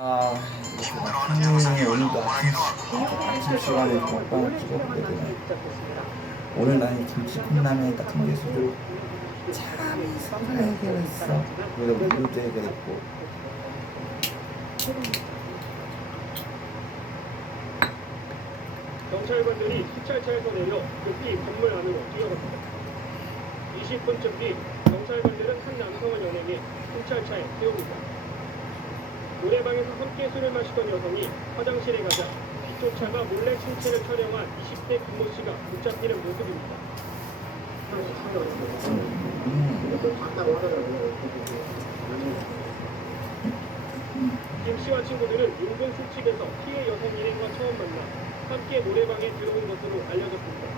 형님이 오늘도 아침 시간에 먹방을 찍었거든. 오늘 나는 김치컵라면 같은 게 수도 참 이상하게 했어. 그래서 물도 해결했고. 경찰관들이 수찰차에서 내려 급히 건물 안으로 뛰어갑니다. 20분쯤 뒤 경찰관들은 한 남성을 연행해 수찰차에 태웁니다. 노래방에서 함께 술을 마시던 여성이 화장실에 가자 뒤쫓아가 몰래 침체를 촬영한 20대 김모 씨가 붙잡히는 모습입니다. 김 씨와 친구들은 인근 술집에서 피해 여성 일행과 처음 만나 함께 노래방에 들어온 것으로 알려졌습니다.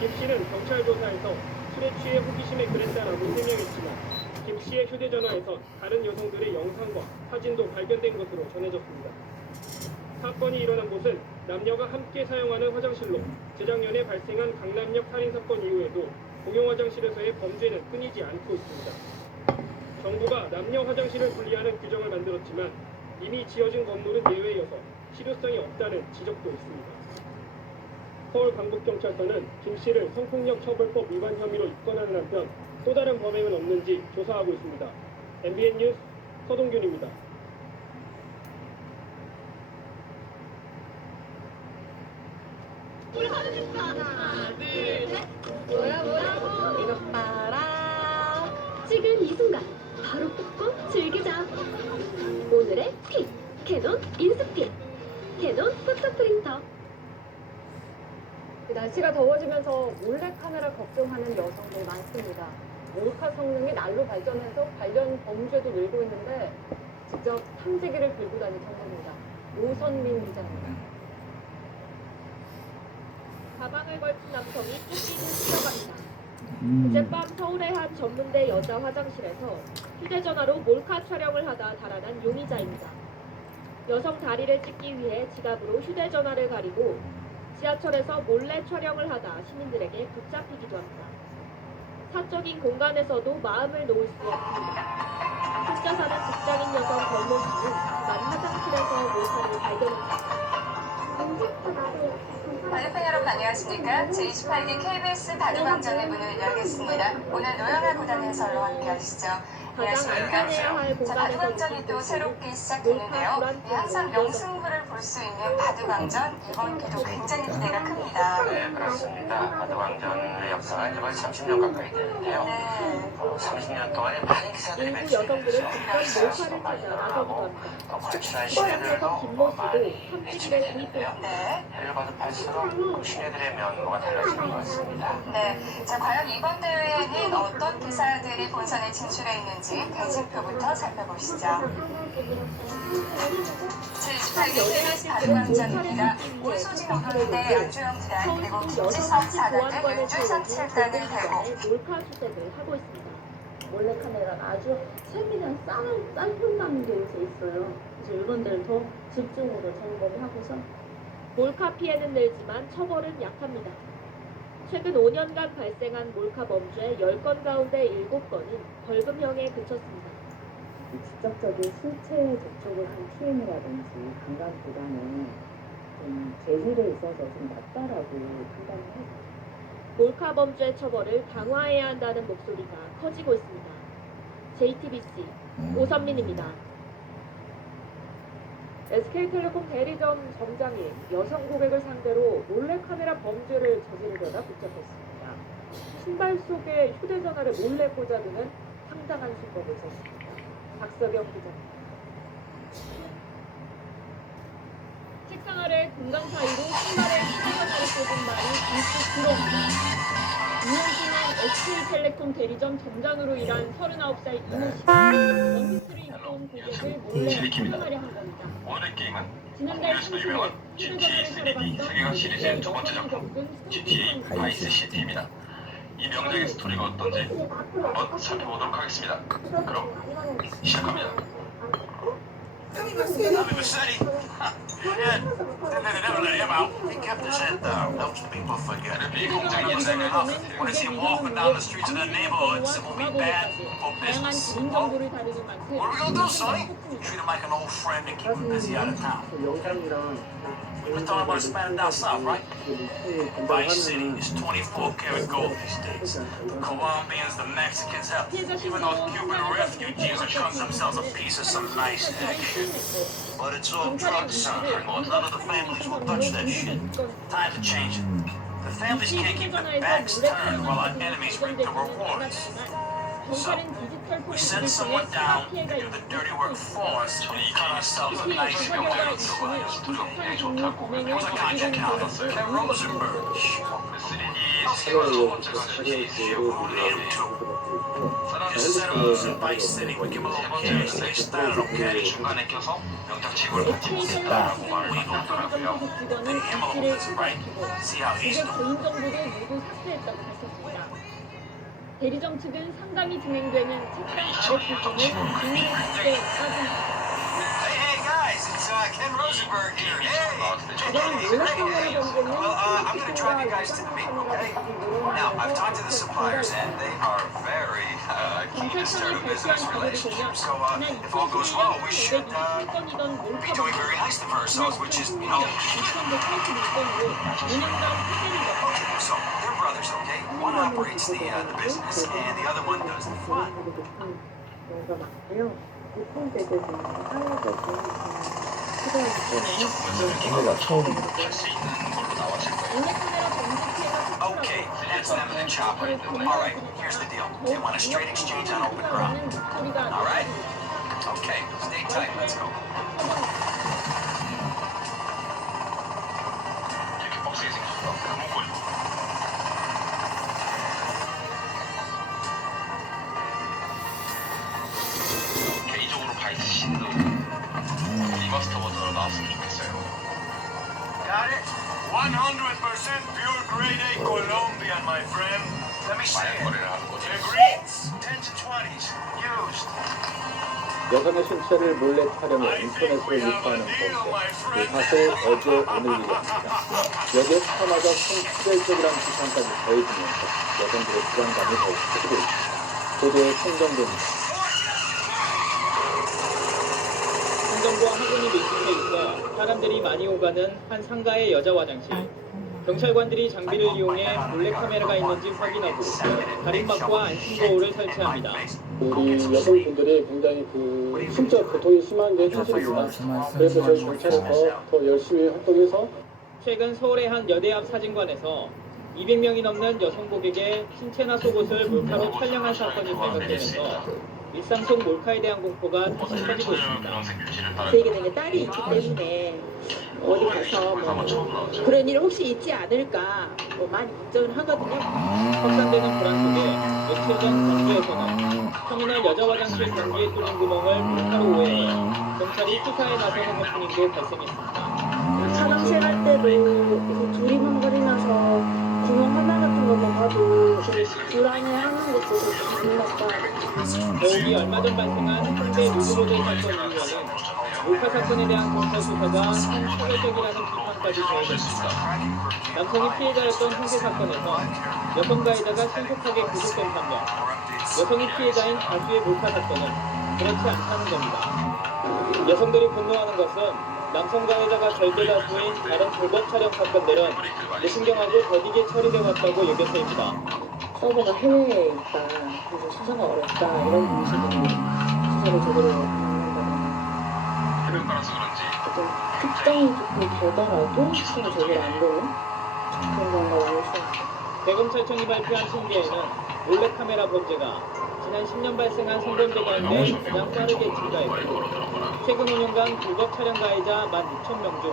김 씨는 경찰 조사에서 술에 취해 호기심에 그랬다라고 설명했지만 김 씨의 휴대전화에선 다른 여성들의 영상과 사진도 발견된 것으로 전해졌습니다. 사건이 일어난 곳은 남녀가 함께 사용하는 화장실로 재작년에 발생한 강남역 살인사건 이후에도 공용 화장실에서의 범죄는 끊이지 않고 있습니다. 정부가 남녀 화장실을 분리하는 규정을 만들었지만 이미 지어진 건물은 예외여서 실효성이 없다는 지적도 있습니다. 서울 강북경찰서는 김 씨를 성폭력 처벌법 위반 혐의로 입건하는 한편 또 다른 범행은 없는지 조사하고 있습니다. MBN 뉴스 서동균입니다. 하나, 둘, 셋. 뭐라고? 이것 봐라. 지금 이 순간 바로 뽑고 즐기자. 오늘의 픽. 캐논 인스픽. 캐논 포토프린터. 날씨가 더워지면서 몰래카메라 걱정하는 여성들 많습니다. 몰카 성능이 날로 발전해서 관련 범죄도 늘고 있는데 직접 탐지기를 들고 다닌 전문입니다. 오선민 기자입니다. 가방을 걸친 남성이 쫓기고 뛰어갑니다. 어젯밤 서울의 한 전문대 여자 화장실에서 휴대전화로 몰카 촬영을 하다 달아난 용의자입니다. 여성 다리를 찍기 위해 지갑으로 휴대전화를 가리고 지하철에서 몰래 촬영을 하다 시민들에게 붙잡히기도 합니다. 사적인 공간에서도 마음을 놓을 수 없습니다. 혼자 사는 직장인 여성 권모 씨는 만 화장실에서 몰카를 발견합니다. 관객팬 여러분 안녕하십니까? 제28기 KBS 바둑왕전의 문을 열겠습니다. 오늘 노영아 구단의 해설로 함께 하시죠. 가장 안전해야 할 자, 공간에서 바둑왕전이 또 새롭게 시작됐는데요. 항상 명승부를 볼 수 있는 바둑왕전 이번 기도 굉장히 기대가 큽니다. 네, 그렇습니다. 바둑왕전의 역사가 이제 벌써 30년 가까이 되는데요. 네. 30년 동안에 많은 기사들이 일부 여성들은 발생했어요. 직접 몰카를 찾아 나서기도 합니다. 거칠한 포항에서 김모 시대들도 씨도 많이 탐지기를 배치됐는데요. 구입했습니다. 네. 해를 거듭할수록 시내들의 면모가 달라지는 것 같습니다. 네. 자, 과연 이번 대회에는 어떤 기사들이 본선에 진출해 있는지 대진표부터 살펴보시죠. 제28기 KBS 바둑왕전입니다. 오수진 오돌대 안주영 구단 그리고 김지성 4단대 윤주선 7단을 대고 몰카 수색을 하고 있습니다. 몰래카메라는 아주 세밀한 쌀통나는 게 요새 있어요. 그래서 이런데를 더 집중으로 점검하고서 몰카 피해는 늘지만 처벌은 약합니다. 최근 5년간 발생한 몰카 범죄 10건 가운데 7건은 벌금형에 그쳤습니다. 직접적인 신체 접촉을 한 피해라든지 강간보다는 좀 죄질에 있어서 좀 낫다라고 판단을 해요. 몰카 범죄 처벌을 강화해야 한다는 목소리가 커지고 있습니다. JTBC 오선민입니다. SK텔레콤 대리점 점장이 여성 고객을 상대로 몰래카메라 범죄를 저지르려다 붙잡혔습니다. 신발 속에 휴대전화를 몰래 꽂아두는 황당한 수법을 썼습니다. 박석영 기자입니다. 책상 아래 공간 사이로 신발에 휴대전화를 꽂은 말이 불쑥 들어옵니다. 2년 동안 SK텔레콤 대리점 점장으로 일한 39살 이모 씨가 원피스를 입고 온 고객을 몰래 촬영하려 한 겁니다. 오늘의 게임은 지난달 국내에서도 30일 유명한 휴대전화를 GTA 사러 3D 갔던 세계관 시리즈의 두 번째 작품 겪은 GTA 바이스 시티입니다. 이 명작의 스토리가 어떤지 한번 살펴보도록 하겠습니다. 그럼 시작합니다. Yeah, they never let him out. He kept his head down. Helps people forget. 이 공장 인생을 when it's him walking down the streets of the neighborhoods, it will be bad for 다양한 business. 기능 Oh, 정보를 다루는 만큼 what are we gonna do, Sonny? Treat him like an old friend and keep him busy out of town. We've been talking about expanding down south, right? Vice City is 24 karat gold these days. The Colombians, the Mexicans, hell, even those Cuban refugees are cutting themselves a piece of some nice action. But it's all drugs, son. None of the families will touch that shit. Times are changing. The families can't keep their backs turned while our enemies reap the rewards. 경찰은 디지털 We send someone down to do the dirty work for us and cut ourselves a nice meal. It was a contract now. Ken Rosenberg. Who need him to? Set him loose in Vice City. We give him a little chance. They started, okay? 중간에 껴서 명탁치고를 받지 못했다라고 말을 하더라고요. Then him alone, right? See how he's 고객 doing. 개인 정보도 모두 삭제했다고 밝혔습니다. 대리점 측은 상담이 진행되는 책상 아래 부분을 비밀 삭제에 따집니다. Hey guys, it's Ken Rosenberg here. Hey. Well, I'm going to drive you guys to the meet, okay? Now, I've talked to the suppliers, and they are very keen to start a business relationship. So, if all goes well, we should be doing very nicely for ourselves, which is, you know. So, they're brothers, okay? One operates the business, and the other one does the fun. 오늘가 처음 Okay, that's them in the chopper. All right, here's the deal. They want a straight exchange on open ground. All right? Okay, stay tight. Let's go. 이렇게 빡세게 생겼어. 먹고 있어. 개인적으로 바이트 신도 리마스터 버전으로 나왔으면 좋겠어요. Got it? 100% pure grade A Colombian, my friend. Let me see it. The greens, 10s and 20s, used. 여성의 신체를 몰래 촬영해 인터넷으로 유포하는 범죄. 사실 어제 오늘 일이었습니다. 여기에 사마가 성추별적이라는 비판까지 더해지면서 여성들의 불안감이 더욱 커지고 있습니다. 고도의 성정도입니다. 행정부와 학원이 밀집해 있어 사람들이 많이 오가는 한 상가의 여자 화장실. 경찰관들이 장비를 이용해 몰래카메라가 있는지 확인하고 가림막과 안심거울을 설치합니다. 우리 여성분들이 굉장히 심적 고통이 심한 게 사실입니다. 그래서 저희 경찰에서 더 열심히 활동해서 최근 서울의 한 여대 앞 사진관에서 200명이 넘는 여성 고객의 신체나 속옷을 몰카로 촬영한 사건이 발각되면서 일상 속 몰카에 대한 공포가 다시 커지고 있습니다. 저에게 내게 딸이 있기 때문에 어디 가서 뭐 그런 일 혹시 있지 않을까 뭐 많이 걱정을 하거든요. 확산되는 불안 속에 며칠 전 광주에서는 터미널 여자 화장실 변기에 뚫린 구멍을 몰카로 오해해 경찰이 수사에 나서는 해프닝도 발생했습니다. 화장실 할 때도 이렇게 두리번거리면서 구멍 하나 같은 것만 봐도 되게 불안해하는 것도 되게 기분 나빠. 더욱이 얼마 전 발생한 홍대 누구모델 사건 이후에는 몰카 사건에 대한 경찰 수사가 한차별적이라는 비판까지 더해졌습니다. 남성이 피해자였던 홍대 사건에서 여성 가해자가 신속하게 구속된 반면 여성이 피해자인 가수의 몰카 사건은 그렇지 않다는 겁니다. 여성들이 분노하는 것은 남성 가해자가 절대 다수인 다른 불법 촬영 사건들은 무신경하고 더디게 처리돼 왔다고 여겨서입니다. 서버가 해외에 있다. 그래서 수사가 어렵다. 이런 방식으로 수사를 제대로 한다거나 해변가라서 그런지 어떤 특정이 조금 되더라도 수사가 제대로 안 되는 그런 경우가 많이 있어요. 대검찰청이 발표한 통계에는 몰래카메라 범죄가 지난 10년 발생한 성범죄 가운데 가장 빠르게 증가했고 최근 5년간 불법 촬영 가해자 16,000명 중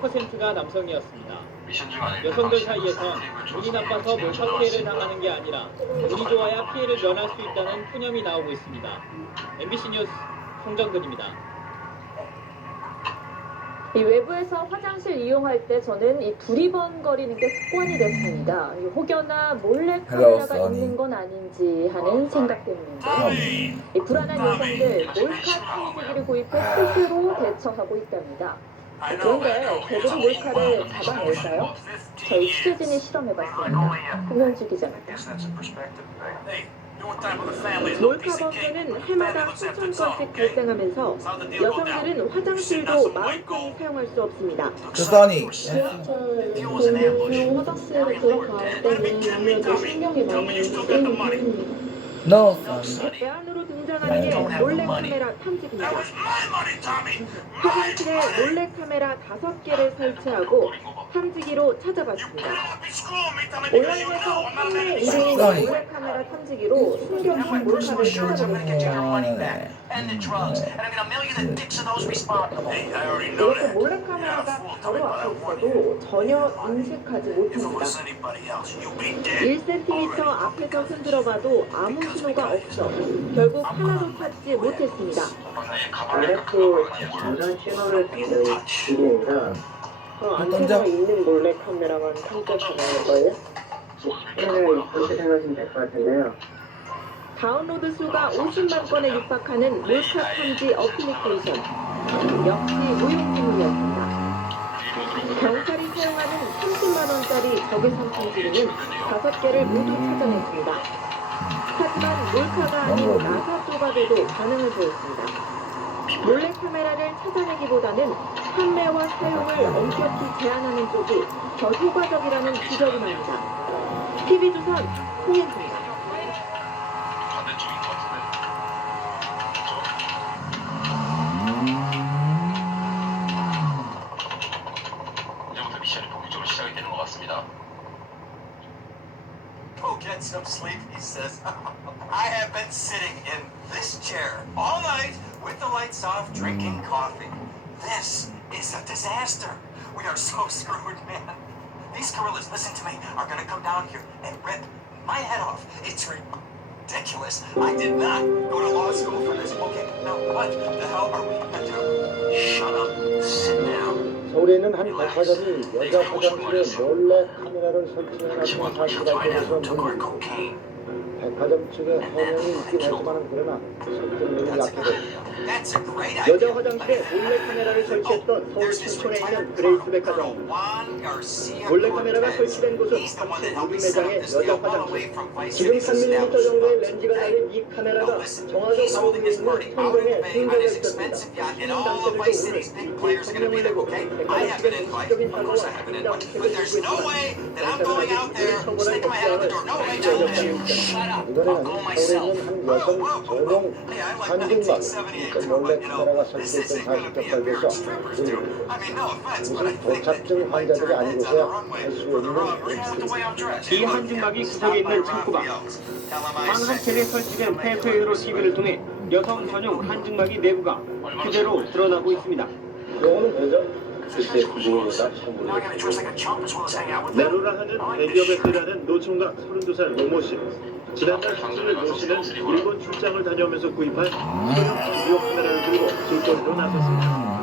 98%가 남성이었습니다. 여성들 사이에선 운이 나빠서 몰카 피해를 당하는 게 아니라 운이 좋아야 피해를 면할 수 있다는 푸념이 나오고 있습니다. MBC 뉴스 송정근입니다. 이 외부에서 화장실 이용할 때 저는 이 두리번거리는 게 습관이 됐습니다. 이 혹여나 몰래 카메라가 Hello, 있는 건 아닌지 하는 생각 때문인데요. 이 불안한 여성들 몰카 탐지기를 구입해 스스로 대처하고 있답니다. 그런데 제대로 몰카를 잡아낼까요? 저희 취재진이 실험해봤습니다. 홍현주 기자입니다. 몰카 범죄는 해마다 수천 건씩 발생하면서 여성들은 화장실도 마음껏 사용할 수 없습니다. 주선이 공용 화장실에 들어갈 때는 아무래도 신경이 많이 쓰이는 편입니다. No, 배 안으로 등장하는 게 몰래카메라 탐지기입니다. 화장실에 몰래카메라 5개를 설치하고 탐지기로 찾아봤습니다. 온라인에서 판매 1위 몰래카메라 탐지기로 숨겨진 몰카를 찾아봤습니다. 이렇게 몰래카메라가 바로 앞에 있어도 전혀 인식하지 못합니다. 1cm 앞에서 흔들어봐도 아무 신호가 없어 결국 하나도 찾지 못했습니다. RF 전산 신호를 듣는 기계이라 안테나가 있는 몰래카메라만 탐지하는 거예요? 안테나가 그렇게 생각하시면 될 것 같은데요. 다운로드 수가 50만 건에 육박하는 몰카 탐지 어플리케이션. 역시 무용지물이었습니다. 경찰이 사용하는 30만 원짜리 적외선 탐지기는 5개를 모두 찾아냈습니다. 하지만 몰카가 아닌 나사 조각에도 반응을 보였습니다. 몰래카메라를 찾아내기보다는 판매와 사용을 엄격히 제한하는 쪽이 더 효과적이라는 지적이 나옵니다. TV조선 홍현주입니다. 이제부터 미션이 본격적으로 시작이 되는 것 같습니다. Go get some sleep, he says. I have been sitting in this chair all night with the lights off, drinking coffee. This is a disaster. We are so screwed, man. These gorillas, listen to me, are gonna come down here and rip my head off. It's ridiculous. I did not go to law school for this. Okay, now what the hell are we gonna do? Shut up. Sit down. 서울에 있는 한 백화점이 여자 화장실에 몰래 카메라를 설치해놨던 사실이 밝혀져서 문제입니다. 백화점 측의 해명이 있긴 했지만 그러나 설득력이 약해졌습니다. 여자 화장실에 몰래카메라를 설치했던 서울 춘천에 있는 그레이스 백화점. 몰래카메라가 설치된 곳은 3층 무기 매장의 여자 화장실. 지금 3mm 정도의 렌즈가 달린 이 카메라가 정화조 바로 위에 있는 통정에 숨겨져 있었습니다. 시민단체들도 오늘 일제히 성명을 내고 백화점 측의 공식적인 사과와 진정 책을 요구했지만 경찰은 아직 이들을 처벌할 법사항을 제정하고 있습니다. 이번에는 서울에 있는 한 여성 전용 환증막에 몰래 카메라가 설치됐던 사실도 밝혀서 무슨 도착증 환자들이 아닌 곳에 할 수 있는 이 한증막이 구석에 있는 창고방. 방 한 켠에 설치된 테이프로 TV를 통해 여성 전용 한증막이 내부가 그대로 드러나고 있습니다. 영어는 뭐죠? 그때 그거보다 네로라 하는 대기업에서 일하는 노총각 32살 노모 씨. 지난달 17일 노 씨는 일본 출장을 다녀오면서 구입한 소형 비디오 카메라를 들고 길거리로 나섰습니다.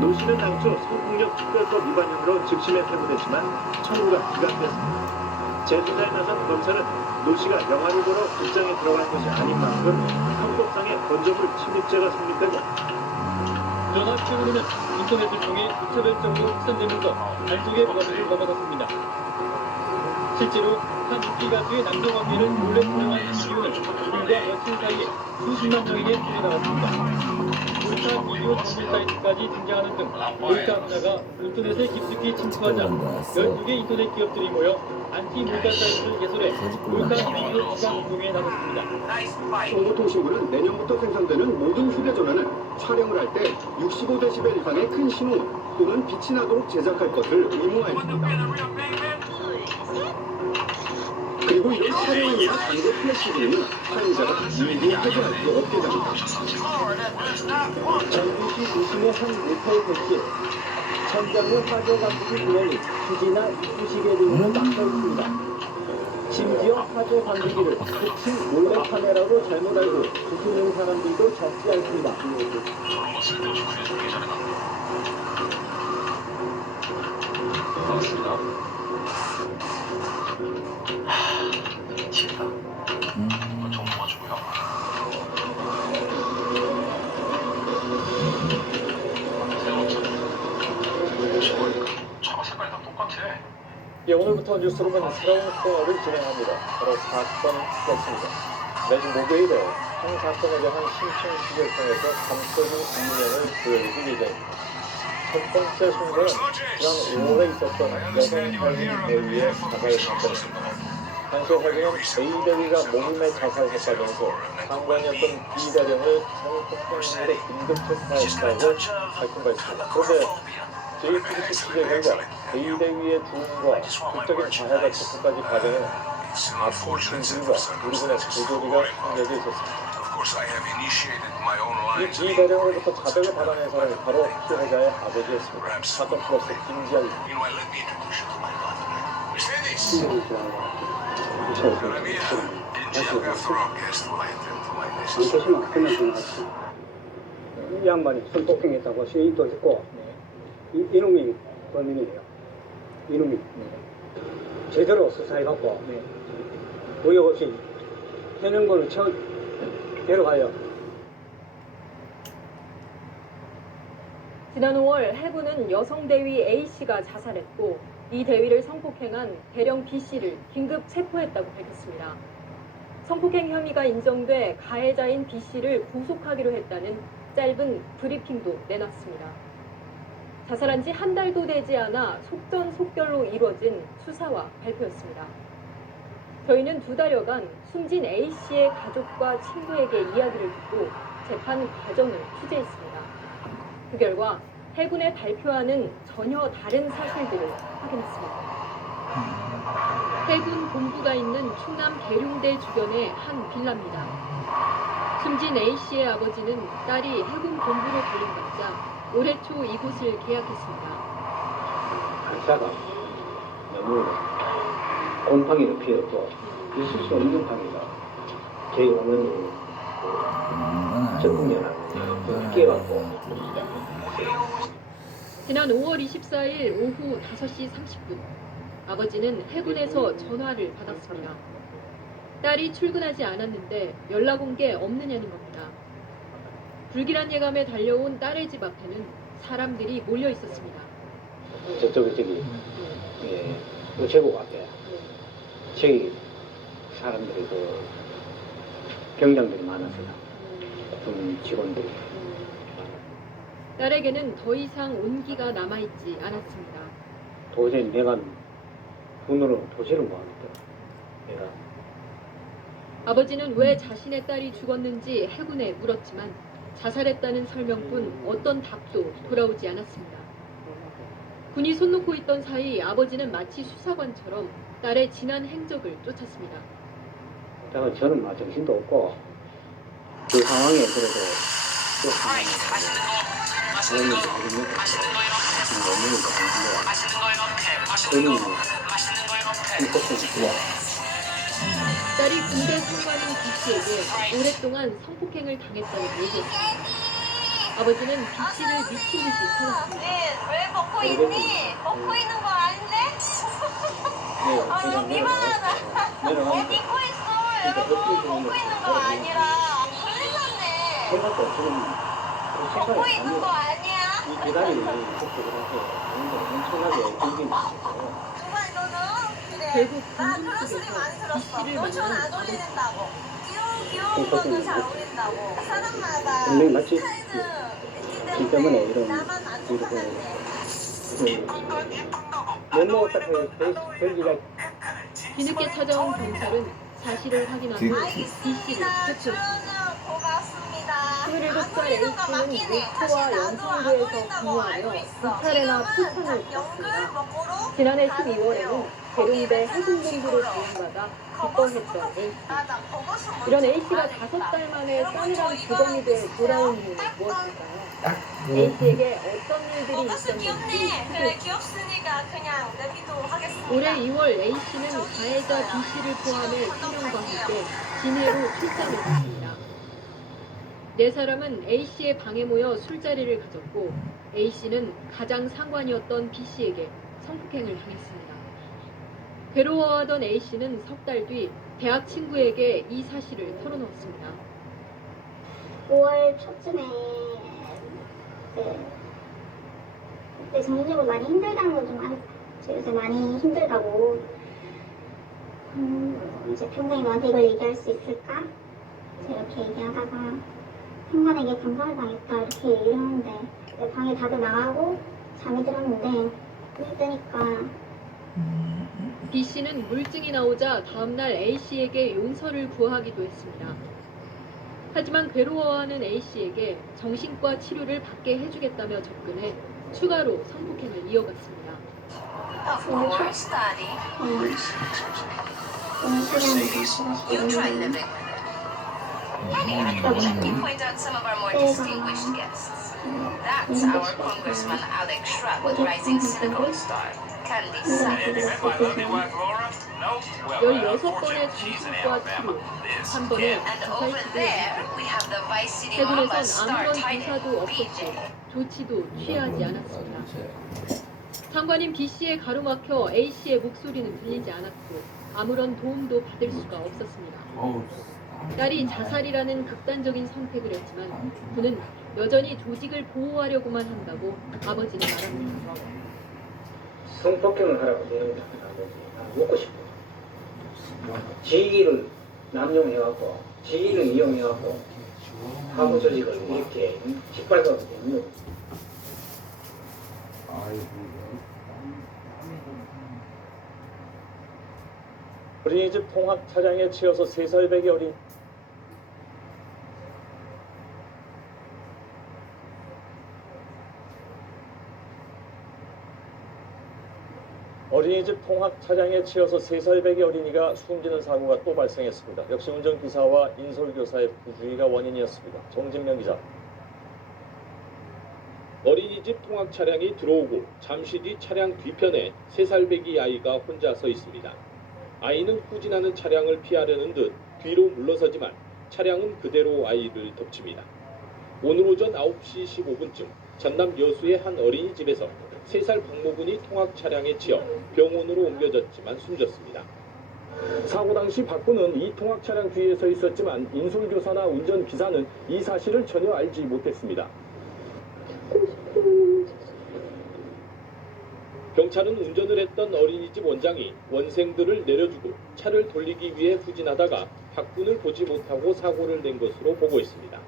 노 씨는 당초 성폭력 특별법 위반 혐의로 즉심에 회부됐지만 청구가 기각됐습니다. 재수사에 나선 검찰은 노 씨가 영화를 보러 극장에 들어간 것이 아닌 만큼 헌법상의 건조물 침입죄가 성립되고 연합 최근에는 인터넷을 통해 무차별적으로 확산되면서 단속의 범위를 넘어섰습니다. 실제로 한 인기 가수의 남녀 관계를 몰래 촬영한 이유는 불과 며칠 사이에 수십만 명에게 퍼져나갔습니다. 몰카 비디오 정보 사이트까지 등장하는 등 몰카 문화가 인터넷에 깊숙이 침투하자 12개 인터넷 기업들이 모여 안티 몰카 사이트를 개설해 몰카 비디오 기반 운동에 나섰습니다. 정보통신부는 내년부터 생산되는 모든 휴대전화는 촬영을 할 때 65dB 이상의 큰 신호 또는 빛이 나도록 제작할 것을 의무화했습니다. 그리고 이런 촬영을 위한 광고 플래시기는 사용자가 일부 해제할 수 없게 됩니다. 전주시 도심의 한 모텔 객실. 천장의 화재 감지 구멍이 휴지나 이쑤시개 등으로 막혀 있습니다. 심지어 화재 감지기를 특히 몰래카메라로 잘못 알고 부수는 사람들도 적지 않습니다. 있습니다. 미치겠다. 이거 좀 도와주고요. 차가 색깔이 다 똑같아. 예, 오늘부터 뉴스룸은 새로운 코너를 진행합니다. 바로 사건 플러스입니다. 매주 목요일에 한 사건에 대한 심층 취재를 통해서 감적인 이면을 보여주기 예정입니다. 첫 번째 순서는 지난 5월에 있었던 여성 살인 대위의 자살 사건입니다. 당시 확인은 A대위가 모금에 자살했다면서 상관이었던 B대령을 성폭행으로 긴급 체포했다고 밝힌 바 있습니다. 그런데 JTBC 취재 결과 A대위의 주음과 극적인 자해자 체포까지 과정에 아픈 진실과 우리군의 부조리가 숨겨져 있었습니다. 이 B대령으로부터 자백을 받아낸 사람이 바로 피해자의 아버지였습니다. 사건 플러스 김지아입니다. 이 양반이 성폭행했다고 시인도 했고 이놈이 범인이에요. 이놈이 제대로 수사해갖고 의혹 없이 해는 거를 데려가요. 지난 5월 해군은 여성 대위 A씨가 자살했고 이 대위를 성폭행한 대령 B씨를 긴급 체포했다고 밝혔습니다. 성폭행 혐의가 인정돼 가해자인 B씨를 구속하기로 했다는 짧은 브리핑도 내놨습니다. 자살한 지 한 달도 되지 않아 속전속결로 이루어진 수사와 발표였습니다. 저희는 2달여간 숨진 A씨의 가족과 친구에게 이야기를 듣고 재판 과정을 취재했습니다. 그 결과 해군에 발표하는 전혀 다른 사실들을 확인했습니다. 해군 본부가 있는 충남 계룡대 주변의 한 빌라입니다. 숨진 A씨의 아버지는 딸이 해군 본부로 데려가자 올해 초 이곳을 계약했습니다. 간사가 너무 곰팡이도 피었고 있을 수 없는 방이다. 저희 어머니 적응연합 깨갖고 지난 5월 24일 오후 5시 30분 아버지는 해군에서 전화를 받았습니다. 딸이 출근하지 않았는데 연락 온 게 없느냐는 겁니다. 불길한 예감에 달려온 딸의 집 앞에는 사람들이 몰려 있었습니다. 저기 예, 우체국 앞에 저기 사람들이 병장들이 많았어요. 군 직원들이. 딸에게는 더 이상 온기가 남아있지 않았습니다. 도저히 내가 눈으로 도저히 못 하겠다. 내가. 아버지는 왜 자신의 딸이 죽었는지 해군에 물었지만 자살했다는 설명뿐 어떤 답도 돌아오지 않았습니다. 군이 손 놓고 있던 사이 아버지는 마치 수사관처럼 딸의 지난 행적을 쫓았습니다. 내가 저는 정신도 없고 그 상황에 그래도 딸이 군대 상관인 B씨에게 오랫동안 성폭행을 당했다고 얘기했습니다. 아버지는 B씨를 미친 듯이 찾았습니다. 왜 벗고 있니? 벗고 있는 거 아닌데? 너 미안하다. 옷 입고 있어. 여러분 벗고 있는 거 아니라 걸리셨네. 벗고 있는 거 아니야? 이 계단이 엄청나게 길긴 있어요. 정말 너는 그래. 결국 나 군중 그런 소리 속에서 많이 들었어. B씨를 너좀 안 만난 어울린다고. 귀여운 거는 잘 어울린다고. 사람마다 분명히 맞지? 스타일은 기 때문에 이런 나만 안 똑같네. 면목 딱 별기가 뒤늦게 찾아온 경찰은 사실을 확인하고 B씨를 체포했습니다. 고맙습니다. 27살 A씨는 목포와 영천구에서 근무하며 경찰에나 포천을 갔습니다. 지난해 12월에는 계룡대 해군본부로 지원받아 기뻐했던 A씨. 이런 A씨가 5달 만에 싸늘한 부검이 돼 돌아온 이유는 무엇일까요? A씨에게 어떤 일들이 있었는지 그래 귀엽으니까 그냥 내비도 하겠습니다. 올해 2월 A씨는 가해자 B씨를 포함해 3명과 함께 진해로 출장을 갔습니다. 4사람은 A씨의 방에 모여 술자리를 가졌고 A씨는 가장 상관이었던 B씨에게 성폭행을 당했습니다. 괴로워하던 A씨는 석 달 뒤 대학 친구에게 이 사실을 털어놓았습니다. 5월 초쯤에 그때 정신적으로 많이 힘들다는 걸 좀 알았어요. 요새 많이 힘들다고. 이제 평생에 너한테 이걸 얘기할 수 있을까? 이렇게 얘기하다가 상관에게 강간을 당했다 이렇게 얘기를 하는데 내 방에 다들 나가고 잠이 들었는데 눈이 뜨니까 B씨는 물증이 나오자 다음날 A씨에게 용서를 구하기도 했습니다. 하지만 괴로워하는 A씨에게 정신과 치료를 받게 해주겠다며 접근해 추가로 성폭행을 이어갔습니다. Of course, Daddy. You try living with it. Anyway, let me point out some of our more distinguished guests. That's our Congressman Alex Shrub with Rising Silicon Star, Candy Sanders. 16번의 정신과 치료, 한 번의 And 자살 over 치료, there, we have the Vice City Mamba 해군에선 star 아무런 title, 조사도 없었고 BJ. 조치도 취하지 않았습니다. 상관인 B씨의 가로막혀 A씨의 목소리는 들리지 않았고 아무런 도움도 받을 수가 없었습니다. 딸이 자살이라는 극단적인 선택을 했지만 그는 여전히 조직을 보호하려고만 한다고 아버지는 말합니다. 성폭행을 하라고 내는 아버지 먹고 싶어. 지위를 남용해갖고 지위를 이용해갖고 사무 조직을 이렇게 짓밟아서 있는. 어린이집 통학 차량에 치여서 3살 배기 어린이집 통학 차량에 치여서 3살 배기 어린이가 숨지는 사고가 또 발생했습니다. 역시 운전기사와 인솔교사의 부주의가 원인이었습니다. 정진명 기자. 어린이집 통학 차량이 들어오고 잠시 뒤 차량 뒤편에 3살 배기 아이가 혼자 서 있습니다. 아이는 후진하는 차량을 피하려는 듯 뒤로 물러서지만 차량은 그대로 아이를 덮칩니다. 오늘 오전 9시 15분쯤 전남 여수의 한 어린이집에서 3살 박모군이 통학 차량에 치여 병원으로 옮겨졌지만 숨졌습니다. 사고 당시 박군은 이 통학 차량 뒤에 서 있었지만 인솔교사나 운전기사는 이 사실을 전혀 알지 못했습니다. 경찰은 운전을 했던 어린이집 원장이 원생들을 내려주고 차를 돌리기 위해 후진하다가 박군을 보지 못하고 사고를 낸 것으로 보고 있습니다.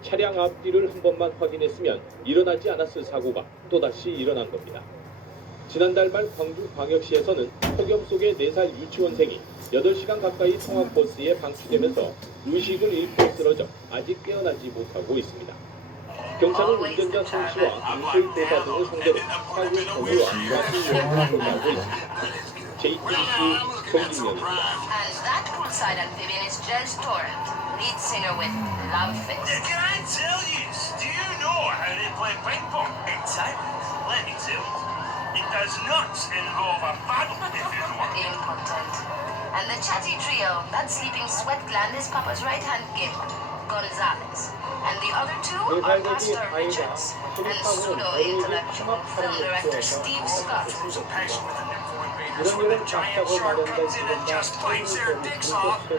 차량 앞뒤를 한 번만 확인했으면 일어나지 않았을 사고가 또다시 일어난 겁니다. 지난달 말 광주광역시에서는 폭염 속에 4살 유치원생이 8시간 가까이 통학버스에 방치되면서 의식을 잃고 쓰러져 아직 깨어나지 못하고 있습니다. 경찰은 운전자 손씨와 인솔교사 등을 상대로 사고 경위와 과실 여부를 조사하고 있습니다. JTBC 정진명입니다. And that poolside amphibian is Jens Torrent, lead singer with Love Fist. Can I tell you? Do you know how they play ping pong? Exactly. Let me tell you. It does not involve a paddle, if you know what I mean. Impotent. And the chatty trio, that sleeping sweat gland is Papa's right-hand gimp, Gonzalez. And the other two are Pastor Richards and pseudo-intellectual film director Steve Scott. Who's a patient with an info-invaders when the giant shark comes in and just bites their dicks off. You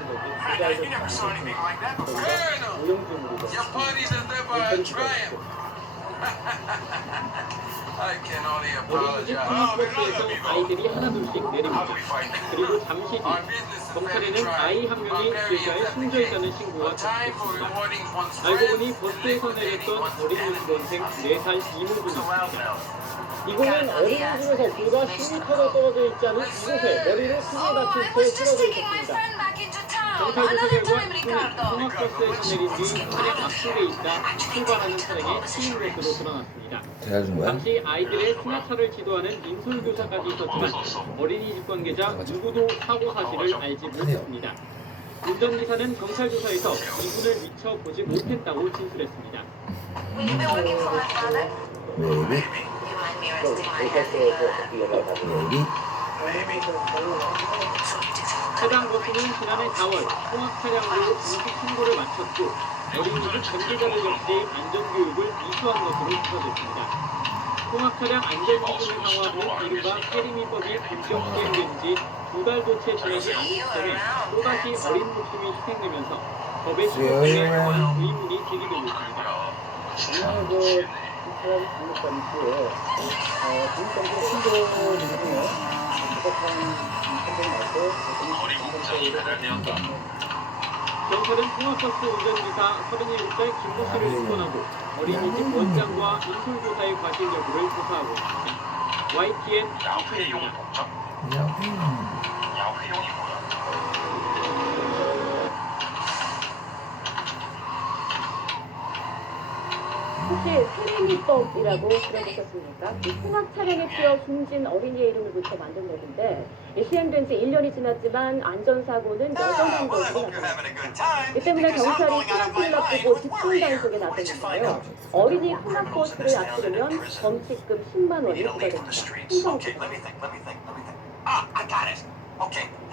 never saw anything like that before. Colonel, your party's a never triumph. I can only 어린이집 apologize. 통학버스에서 아이들이 하나둘씩 내립니다. 그리고 잠시 뒤 경찰에는 아이 한 명이 길가에 숨져 있다는 신고가 접수됐습니다. 알고 보니 버스에서 내렸던 어린 유치원생 4살 이모군이었습니다. 이곳은 어린이집에서 불과 10m가 떨어져 있지 않은 이곳에 머리를 크게 다친 채 쓰러져 있었습니다. 경찰 조사 결과 통학버스에서 내린 뒤 차량 앞쪽에 있다 출발하는 차량에 치인 것으로 드러났습니다. 당시 아이들의 승하차를 지도하는 인솔교사까지 있었지만 어린이집 관계자 누구도 사고 사실을 알지 못했습니다. 운전기사는 경찰 조사에서 이분을 미처 보지 못했다고 진술했습니다. Will you be working for my father? 왜? You mind me resting my head? 해당 버스는 지난해 4월 통학 차량으로 공식 신고를 마쳤고 어린이집 관계자들 역시 안전교육을 이수한 것으로 추정됐습니다. 통학 차량 안전 기준을 강화하는 이른바 세리미법이 본격 시행된 지 2달도 채 지나지 않은 시점에 또다시 어린 목숨이 희생되면서 법의 시행에 관한 의문이 제기되고 있습니다. 정말 그 사람 중국 당시에 중국당시 신도 중에 부족한 선생이 나서 경찰은 통학버스 운전기사 37살 김모 씨를 신원하고 어린이집 원장과 인솔교사의 과실 여부를 조사하고 있습니다. YTN 이천입니다. 혹시 세리미법이라고 들어보셨습니까? 이 통학 차량에 피어 숨진 어린이의 이름을 붙여 만든 법인데 시행된 지 1년이 지났지만 안전사고는 여전한 것으로 나타났습니다. 이 때문에 경찰이 통학길을 앞두고 집중 단속에 나섰는데요. 어린이 통학버스를 앞지르면 범칙금 10만 원이 부과됩니다.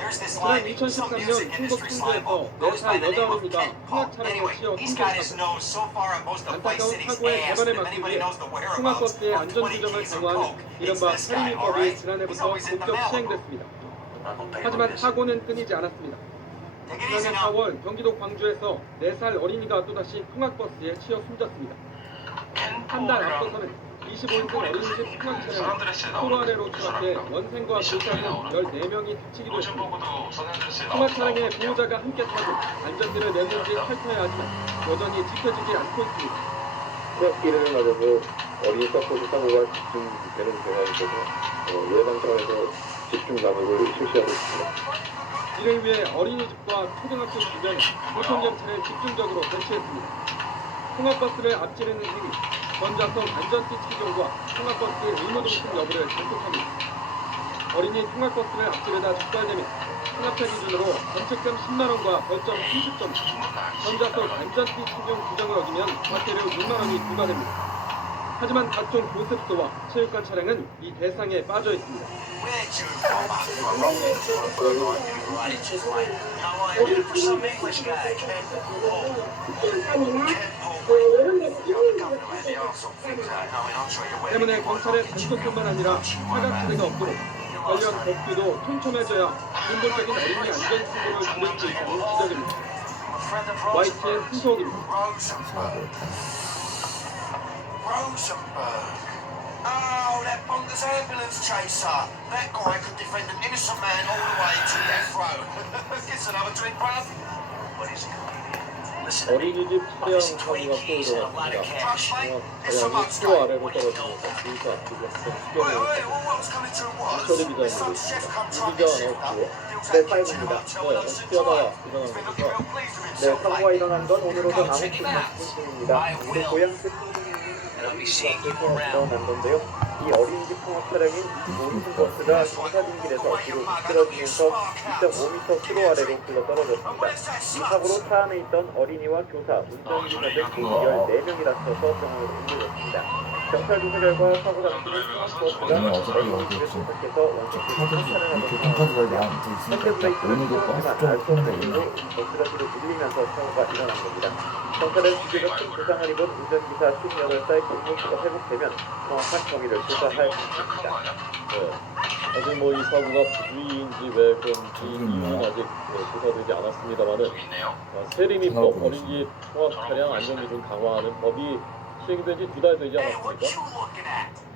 지난 2013년 충북 충주에서 4살 여자 어린이가 통학 차량에 치여 숨진 사건. 안타까운 사고의 개발에 막기 위해 통학버스의 안전규정을 강화하는 이른바 세리미법이 지난해부터 본격 시행됐습니다. 하지만 사고는 끊이지 않았습니다. 지난해 4월 경기도 광주에서 4살 어린이가 또다시 통학버스에 치여 숨졌습니다. 한 달 앞서서는 25인승 어린이집 통학 차량이 도로 아래로 추락해 원생과 교사 등 14명이 다치기도 했습니다. 통학 차량에 보호자가 함께 타고 안전띠를 맸는지 살펴야 하지만 여전히 지켜지지 않고 있습니다. 통학길을 맞아서 어린이 서포트 사고가 집중되는 경향이 있어서 예방 차원에서 집중 단속을 실시하고 있습니다. 이를 위해 어린이집과 초등학교 주변에 교통경찰을 집중적으로 배치했습니다. 통학버스를 앞지르는 행위, 전자석 안전띠 착용과 통학버스의 의무등록 여부를 단속합니다. 어린이 통학버스를 앞지르다 적발되면 통학차 기준으로 범칙금 10만원과 벌점 30점, 전자석 안전띠 착용 규정을 어기면 과태료 6만원이 부과됩니다. 하지만 각종 고습소와 체육관 차량은 이 대상에 빠져 있습니다. 때문에 경찰의 단속뿐만 아니라 사각지대가 없도록 관련 법규도 촘촘해져야 근본적인 어린이 안전 수고를 줄일 수 있다는 지적입니다. YTN 홍석입니다. Rosenberg. Oh, that bonkers ambulance chaser. That guy could defend an innocent man all the way to death row. Gets another drink, bruv. What is it? 어린이집 차량 사고가 또 일어났습니다. 차량이 수로 아래로 떨어지면서 주유소 앞쪽에 수경을 이철희 기자님 모셨습니다. 이 기자 나오시고요. 네, 파이브입니다. 뛰어다가 일어난 겁니까? 네, 사고가 일어난 건 오늘 오전 9시 40분입니다. 우리 고양시 일어난 건데요. 이 어린이집 통학 차량인 25인승 버스가 경사진길에서 뒤로 미끄러지면서 2.5m 수로 아래로 굴러 떨어졌습니다. 이 사고로 차 안에 있던 어린이와 교사, 운전기사 등 14명이 다쳐서 병원으로 옮겨졌습니다. 경찰 조사 결과 사고 당시는 통학버스가 어린이집에 도착해서 원칙대로 탈차를 하던 현재 브레이크를 밟았지만 알 수 없는 이유로 버스가 뒤로 밀리면서 사고가 일어난 겁니다. 경찰은 비교적 큰 부상을 입은 운전기사 58살 김모씨가 회복되면 정확한 혐의를 조사할 예정입니다. 아직 이 사고가 부주의인지 왜 그런지 이유는 아직 조사되지 않았습니다만은 세리미법 어린이 통학 차량 안전기준 강화하는 법이 시행이 된 지 2달 되지 않았습니까?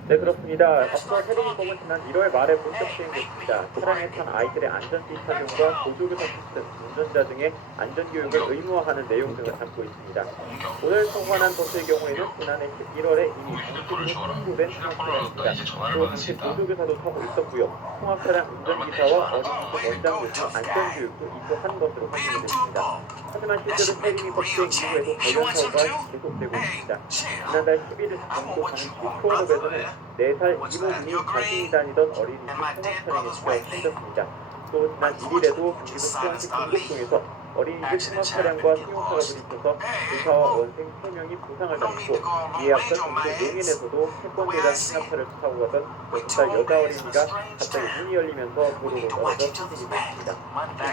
네, 그렇습니다. 앞서 세리미법은 지난 1월 말에 본격 시행됐습니다. 차량에 탄 아이들의 안전띠 착용과 보조교사 시스템, 운전자 등의 안전교육을 의무화하는 내용 등을 담고 있습니다. 오늘 통과한 버스의 경우에는 지난해 11월에 이미 정식으로 통보된 통학차량입니다. 또 당시 보조교사도 타고 있었고요. 통학차량 운전기사와 어린이집 원장 등 안전교육도 입도한 것으로 확인이 됐습니다. 하지만 실제로 세리미법 시행 이후에도 관련 사고가 계속되고 있습니다. 지난달 11일 강도 광주 초원읍에서는 4살 이모님이 자신이 다니던 어린이집 통학차량에 치여 숨졌습니다. 또 지난 1일에도 경기도 수원시 금곡동에서 어린이집 통학차량과 승용차가 부딪혀서 교사와 원생 3명이 부상을 당했고 이에 앞서 경기도 용인에서도 태권도장 승합차를 타고 가던 6살 여자 어린이가 갑자기 문이 열리면서 도로로 떨어져 숨지게 됐습니다.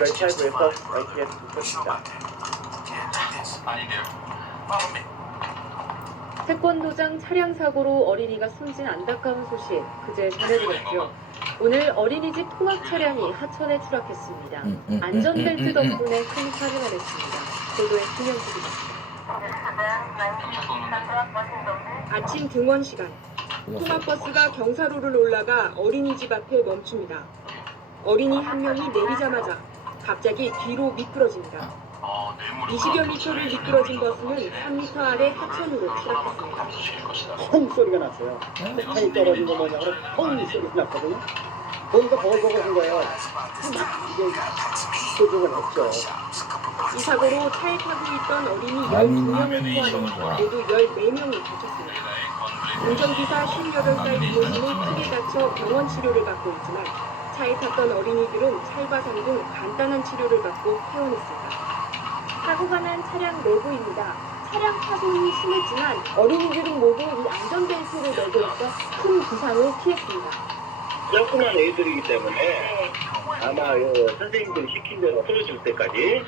지금까지 8부에서 YTN 국토입니다. 태권도장 차량 사고로 어린이가 숨진 안타까운 소식 그제 전해드렸죠. 오늘 어린이집 통학 차량이 하천에 추락했습니다. 안전벨트 덕분에 큰 사고가 됐습니다. 보도에 김현숙입니다. 아침 등원 시간. 통학버스가 경사로를 올라가 어린이집 앞에 멈춥니다. 어린이 한 명이 내리자마자 갑자기 뒤로 미끄러집니다. 20여 미터를 미끄러진 버스는 3m 아래 하천으로 추락했습니다. 펑 소리가 났어요. 폭탄이 떨어진 거 뭐냐고 펑 소리가 났거든요. 보니까 버글버글한 거예요. 이게 소중을 했죠. 이 사고로 차에 타고 있던 어린이 12명을 포함해 모두 14명이 다쳤습니다. 운전기사 58살 이모씨는 크게 다쳐 병원 치료를 받고 있지만 차에 탔던 어린이들은 찰과상 등 간단한 치료를 받고 퇴원했습니다. 사고가 난 차량 내부입니다. 차량 파손이 심했지만 어린이들은 모두 이 안전벨트를 매고 있어 큰 부상을 피했습니다. 조그만 애들이기 때문에 아마 선생님들이 시킨 대로 풀어줄 때까지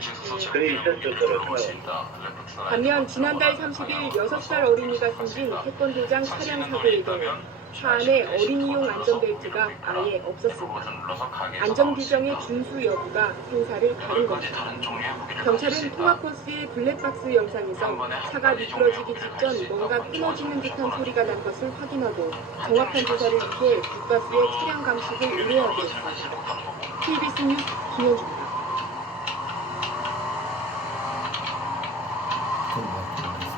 그래 있었을 거라고 생각합니다. 반면 지난달 30일 6살 어린이가 숨진 태권도장 차량 사고의 경우 차 안에 어린이용 안전벨트가 아예 없었습니다. 안전규정의 준수 여부가 생사를 다룬 겁니다. 경찰은 통학버스의 블랙박스 영상에서 차가 미끄러지기 직전 뭔가 끊어지는 듯한 소리가 난 것을 확인하고 정확한 조사를 위해 뒷버스의 차량 감식을 의뢰하고 있습니다. KBS 뉴스 김현주입니다.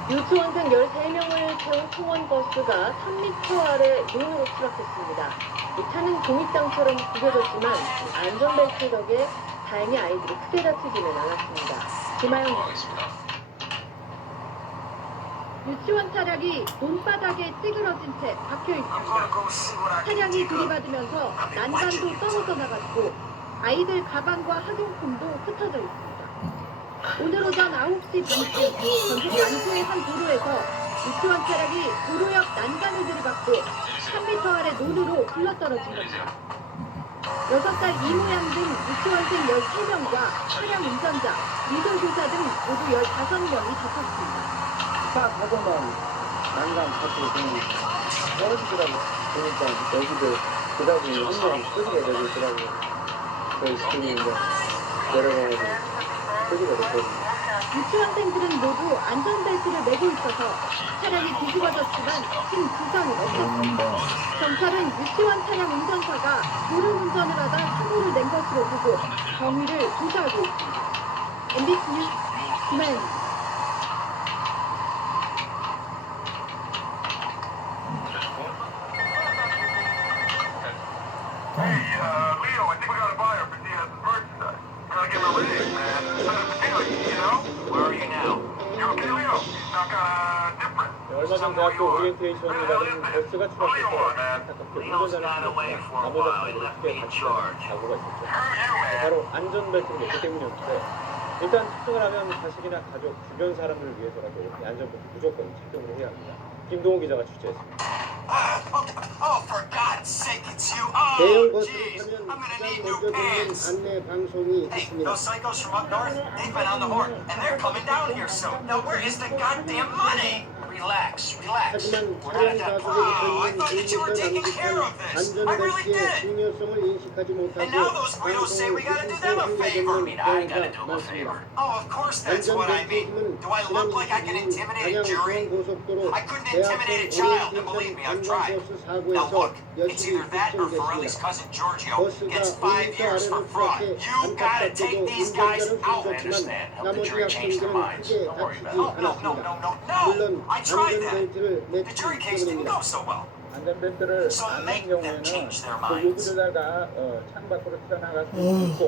유치원 등 13명을 태운 통원버스가 3m 아래 논으로 추락했습니다. 이 차는 종이땅처럼 구겨졌지만 안전벨트 덕에 다행히 아이들이 크게 다치지는 않았습니다. 김하영 뉴스입니다. 유치원 차량이 논바닥에 찌그러진 채 박혀 있습니다. 차량이 들이받으면서 난간도 떨어져 나갔고 아이들 가방과 학용품도 흩어져 있습니다. 오늘 오전 9시 반쯤 전북 양수의 한 도로에서 유치원 차량이 도로 옆 난간을 들이받고 3m 아래 논으로 굴러떨어진 겁니다. 6살 이모양 등 유치원생 13명과 차량 운전자, 인솔교사 등 모두 15명이 다쳤습니다. 차 타고만 난간 타고 그냥 떨어지더라고. 그러니까 여기도 그러다 보니 한명 끄지가 되고 있더라고요. 저희 스쿨이 이제 내려가가지고 유치원생들은 모두 안전벨트를 매고 있어서 차량이 뒤집어졌지만 큰 부상은 없었습니다. 경찰은 유치원 차량 운전사가 졸음운전을 하다 사고를 낸 것으로 보고 경위를 조사하고 있습니다. MBC 뉴스 김하연입니다. 얼마 전 대학교 오리엔테이션이라는 버스가 추락해서 안타깝게 운전자는 죽었고 나머지 분들이 크게 다치는 사고가 있었죠. 바로 안전벨트가 없기 때문이었는데 일단 탑승을 하면 자식이나 가족, 주변 사람들을 위해서라도 이 안전벨트 무조건 착용을 해야 합니다. 김동호 기자가 취재했습니다. 대형 버스를 타면 가장 먼저 듣는 안내 방송이 있습니다. 하지만 차량 가속에 붙어있는 인식한 안전벨트의 중요성을 인식하지 못하고 방송을 듣고 흥미되는 경우가 많습니다. 안전벨트 힘은 지난 22일 방향 중앙고속도로 대학교 오리엔테이션 관광버스 사고에서 여실히 확정됐습니다. 버스가 5m 아래로 추락해 안타깝게도 운전자는 숨졌지만 나머지 학생들은 크게 다치지 않았습니다. 물론 안전벨트를 맺기 때문입니다. 안전벨트를 안 한 경우에는 그 요구르다가 창밖으로 튀어나갈 수 있고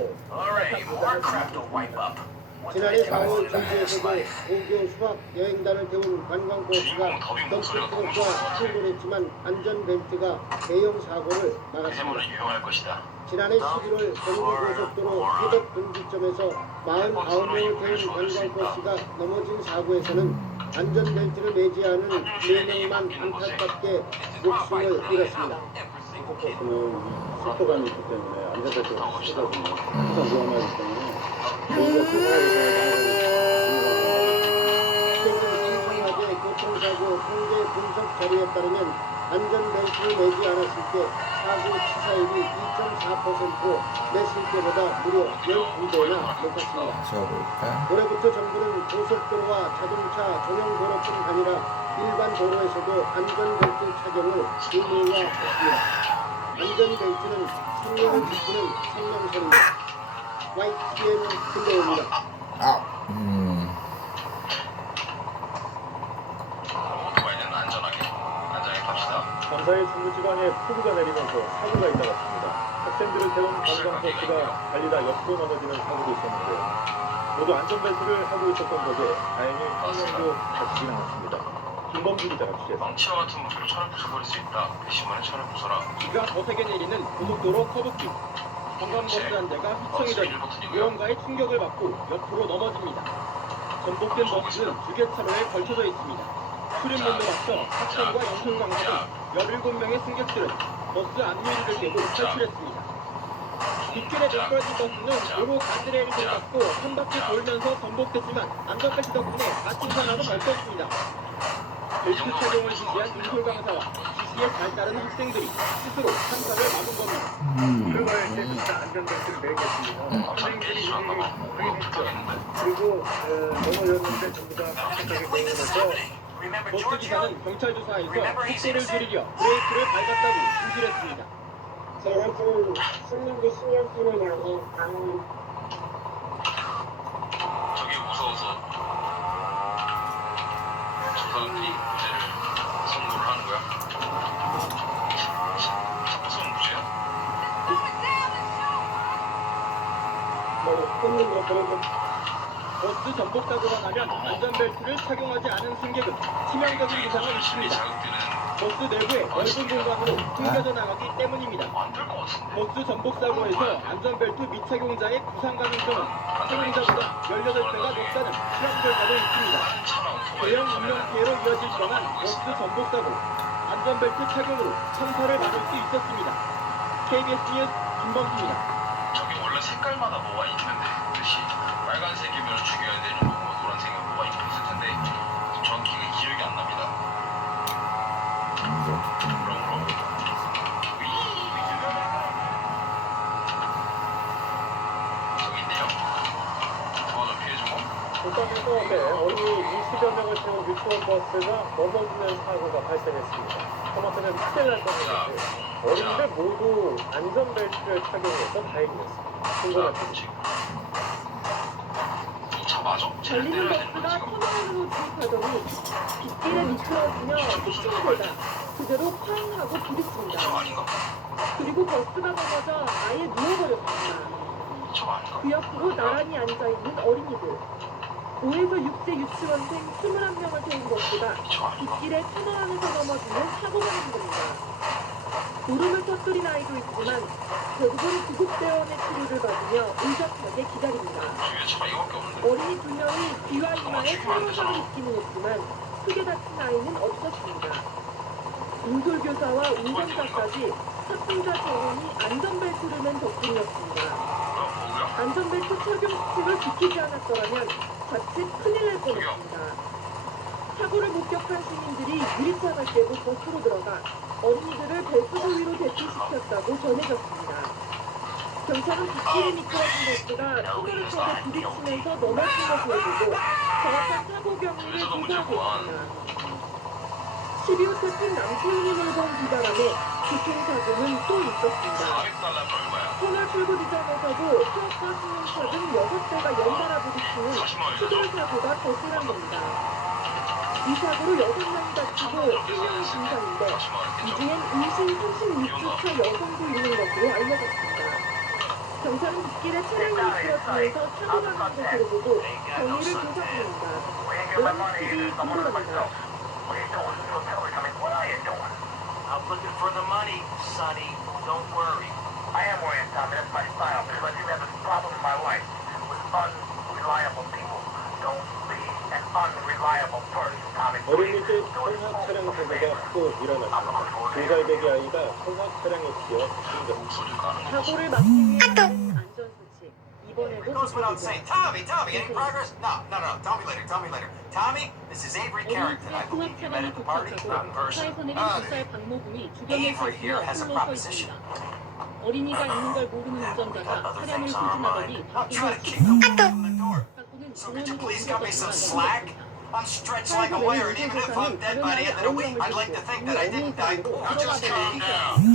지난해 4월 전주에서도 고교 수학 여행단을 태운 관광버스가 덤프트럭과 충돌했지만 안전벨트가 대형 사고를 막았습니다. 지난해 11월 경부고속도로 해덕 분기점에서 49명을 태운 관광버스가 넘어진 사고에서는 안전벨트를 매지 않은 4명만 안타깝게 목숨을 잃었습니다. 버스는 속도감이 있기 때문에 안전벨트가 쓰다 보면 항상 위험하기 때문에 여기가 신성하게 교통사고 통계 분석 자료에 따르면 안전벨트를 매지 않았을 때 사고 치사율이 2.4%로 냈을 때보다 무려 12배나 높았습니다. 적을까? 올해부터 정부는 고속도로와 자동차 전용 도로뿐 아니라 일반 도로에서도 안전벨트 착용을 의무화했습니다. 안전벨트는 생명을 지키는 생명선입니다. YTN 김대호입니다. 오토바이는 안전하게 탑시다. 밤사이 중부지방에 폭우가 내리면서 사고가 잇따랐습니다. 학생들을 태운 관광버스가 달리다 옆으로 넘어지는 사고도 있었는데요. 모두 안전벨트를 하고 있었던 덕에 다행히 한 명도 다치진 않았습니다. 김범주 기자가 취재했습니다. 망치와 같은 무기로 차를 부숴버릴 수 있다. 배심원의 차를 부숴라. 비가 거세게 내리는 고속도로 커브길. 관광버스 한 대가 휘청이더니 무언가의 충격을 받고 옆으로 넘어집니다. 전복된 버스는 두 개 차로에 걸쳐져 있습니다. 출입문도 막혀 학생과 연승 강사 등 17명의 승객들은 버스 앞유리를 깨고 탈출했습니다. 빗길에 미끄러진 버스는 도로 가드레일을 잡고 한 바퀴 돌면서 전복됐지만 안전벨트 덕분에 다친 사람은 없었습니다. 벨트 착용을 지시한 인솔 강사와 지시에 잘 따르는 학생들이 스스로 참사를 막은 겁니다. 그걸 이제 진짜 안전벨트를 매겠습니다. 선생님들이 확인했죠. 그리고 넘어졌는데 전부 다 착하게 매면서 버스 기사는 경찰 조사에서 속도를 줄이려 브레이크를 밟았다고 진술했습니다. 제가 좀 손님들 신경 쓰느냐고 아무 저게 무서워서 저 사람들이 무죄를 선고를 하는 거야? 무서운 무죄야? 손님들 그러고 버스 전복 사고가 나면 안전벨트를 착용하지 않은 승객은 치명적인 부상을 입습니다. 버스 내부에 넓은 공간으로 숨겨져 나가기 때문입니다. 버스 전복 사고에서 안전벨트 미착용자의 부상 가능성은 착용자보다 18배가 높다는 실험 결과도 있습니다. 대형 인명 피해로 이어질 뻔한 버스 전복 사고, 안전벨트 착용으로 청사를 막을 수 있었습니다. KBS 뉴스 김범수입니다. 저게 원래 색깔마다 뭐가 있는데 뜻이 빨간색이면 죽여야 되는 거고 노란색이면 뭐가 있을 텐데 정확히 기억이 안 납니다. 저기 있네요. 도와줘 피해주고. 부산에서 어린이 20여 명을 태운 유치원 버스가 넘어지는 사고가 발생했습니다. 토마토는 큰일 날 뻔했는데 어린이들 모두 안전벨트를 착용해서 다행이었습니다. 신고가 됐습니다. 달리는 버스가 터널로 진입하더니 빗길에 미끄러지며 흡수되다 그대로 쾅하고 부딪힙니다. 그리고 버스가 넘어져 아예 누워버렸습니다. 그 옆으로 나란히 앉아있는 어린이들. 5에서 6세 유치원생 21명을 태운 버스가 빗길에 터널 안에서 넘어지는 사고가 난 겁니다. 울음을 터뜨린 아이도 있지만 결국은 구급대원의 치료를 받으며 의젓하게 기다립니다. 어린이 2명이 귀와 이마에 상처를 입기는 했지만 크게 다친 아이는 없었습니다. 인솔교사와 운전자까지 사건자 정원이 안전벨트를 맨 덕분이었습니다. 안전벨트 착용 수칙을 지키지 않았더라면 자칫 큰일 날 뻔했습니다. 사고를 목격한 시민들이 유리창을 깨고 버스로 들어가 어린이들을 벨트도 위로 대피시켰다고 전해졌습니다. 경찰은 빗길에 미끄러진 버스가 터널을 타고 부딪히면서 넘어진 것으로 보고 정확한 사고 경위를 조사하고 있습니다. 12호 태풍 남태훈이 몰던 비바람에 교통사고는 또 있었습니다. 터널 출구 지점에서도 트럭과 승용차 등 6대가 연달아 부딪히는 추돌 사고가 발생한 겁니다. 이 사고로 6명이 다치고 1명이 중상인데 이 중엔 임신 36주차 여성도 있는 것으로 알려졌습니다. 경찰은 빗길에 차량이 미끄러지면서 사고가 난 것으로 보고 경위를 조사 중입니다. 노란TV 김도라입니다. I'm looking for the money, Sonny. Don't worry. I am worried, Tommy. That's my style because I think that's a problem in my life with unreliable people. Don't be an unreliable person, Tommy. 어린이집 청학 차량 사고가 또 일어났습니다. 2살 배기 아이가 청학 차량에 치여 숨졌습니다. 사고를 막기 위해 안전수칙 이번에도 Goes without saying. Tommy, any progress? No. Tell me later. Tommy, this is Avery Carrington. I believe you met at the party. Not in person. 차에서 내린 2살 박모군이 주변을 Avery here 살피며 has a 홀로 서 proposition. 있습니다. 어린이가 있는 걸 모르는 운전자가 Other 차량을 things on our 부진하더니 mind. I'm trying to 바꾸는 keep them from the door. 바꾸는 So could you 공원으로 please cut me some 옮겨졌지만 slack? I'm stretched like a wire, and even if I'm dead by the end of the week, I'd like to think that I didn't die. Now just calm down.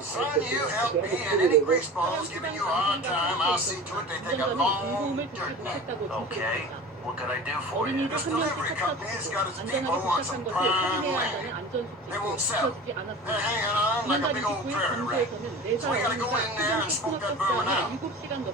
Son, you help me, and any grease balls giving you a hard time, I'll see to it they take a long dirt nap. Okay, what can I do for you? This delivery company's got its people on some prime land. They won't sell. They're hanging on like a big old prairie rat. So we gotta go in there and smoke that vermin out. Head on